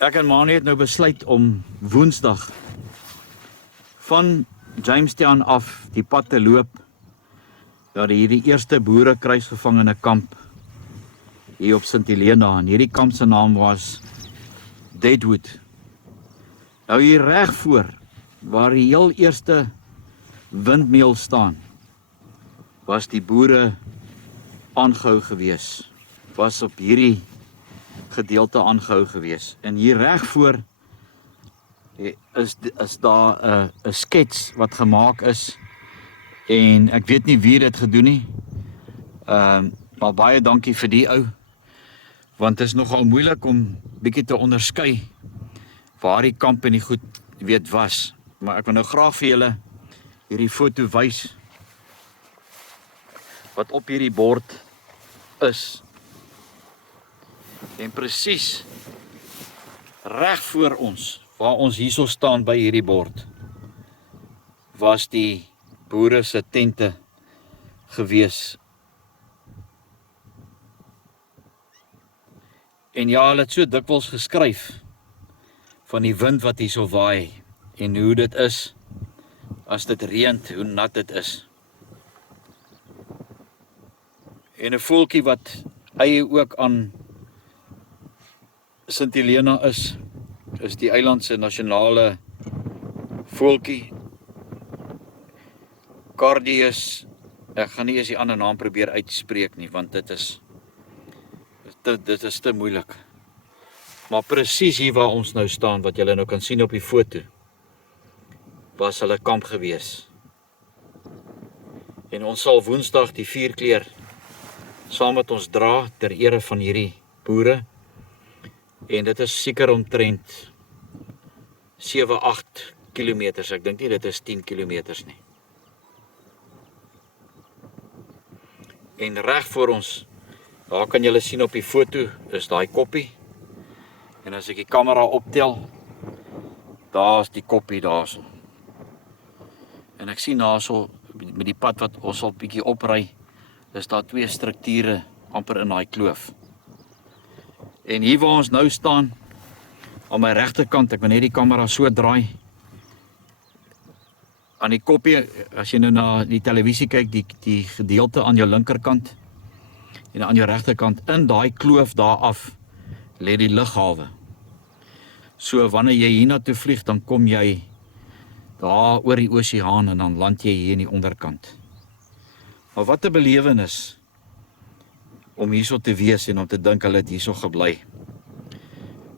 Ek en Manie het nou besluit om Woensdag van Jamestown af die pad te loop na hierdie eerste boere kruisgevangene kamp hier op St. Helena. En hierdie kamp se naam was Deadwood. Nou hier reg voor waar die heel eerste windmeul staan, was die boere aangehou gewees. Was op hierdie gedeelte aangehou gewees. En hier reg voor is daar 'n skets wat gemaak is. En ek weet nie wie dit gedoen nie. Maar baie dankie vir die ou. Want het is nogal moeilik om bietjie te onderskei waar die kamp en die goed weet was. Maar ek wil nou graag vir julle hierdie foto wys wat op hierdie bord is. En presies reg voor ons, waar ons hierso staan by hierdie bord, was die boere se tente gewees. En ja, hulle het so dikwels geskryf van die wind wat hier so waai en hoe dit is as dit reën, hoe nat dit is. En 'n voeltjie wat eie ook aan St. Helena is die eiland se nasionale voeltjie. Cardius, ek gaan nie eens die ander naam probeer uitspreek nie, want dit is te moeilik. Maar presies hier waar ons nou staan, wat julle nou kan sien op die foto, was hulle kamp gewees. En ons sal Woensdag die vuurkleur saam met ons dra ter ere van hierdie boere. En dit is seker omtrent 7-8 kilometers. Ek dink nie dit is 10 kilometers nie. En reg voor ons, daar kan julle sien op die foto, is daai koppie. En as ek die kamera optel, daar is die koppie daarso. En ek sien daarso met die pad wat ons al bietjie opry, is daar 2 strukture amper in daai kloof. En hier waar ons nou staan, aan my regterkant, ek wil net die kamera so draai, aan die koppie, as jy nou na die televisie kyk, die gedeelte aan jou linkerkant, en aan jou regterkant, in daai kloof daar af, lê die lughawe. So wanneer jy hiernatoe vlieg, dan kom jy daar oor die oseaan en dan land jy hier in die onderkant. Maar wat 'n belewenis om hierso te wees en om te dink hulle het hierso gebly.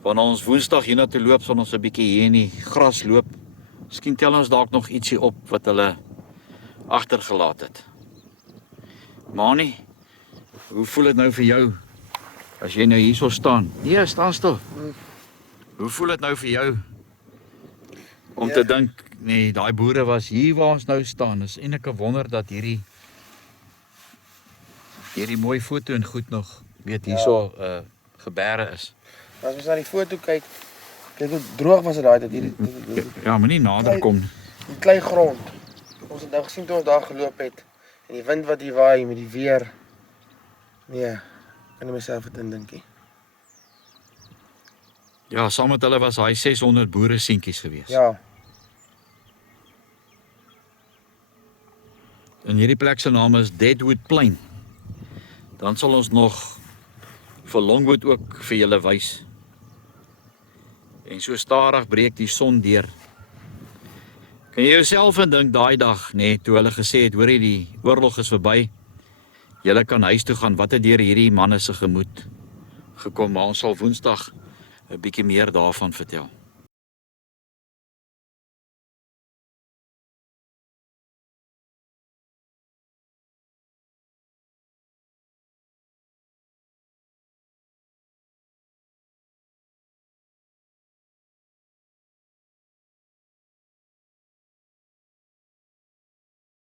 Wanneer ons Woensdag hiernatoe loop, sal ons 'n bietjie hier in die gras loop. Miskien tel ons dalk nog ietsie op wat hulle agtergelaat het. Mani, hoe voel dit nou vir jou as jy nou hierso staan? Nee, staan stil. Hoe voel dit nou vir jou om te dink, nee, daai boere was hier waar ons nou staan. Dis eintlik 'n wonder dat hierdie mooi foto en goed nog weet hierso gebeure is. As ons na die foto kyk hoe droog was dit daai tyd hierdie. Ja, maar nie nader kom. Die klei grond. Ons het nou gesien toe ons daar geloop het en die wind wat hier waai met die weer. Nee, kan ek myself dit indinkie. Ja, saam met hulle was hy 600 boere seentjies gewees. Ja. En hierdie plek se naam is Deadwood Plain. Dan sal ons nog vir Longwood ook vir julle wys. En so stadig breek die son deur. Kan jy jouself indink daai dag, nee, toe hulle gesê het, hoorie, die oorlog is verby. Julle kan huis toe gaan, wat het deur hierdie manne se gemoed gekom, maar ons sal Woensdag 'n bietjie meer daarvan vertel.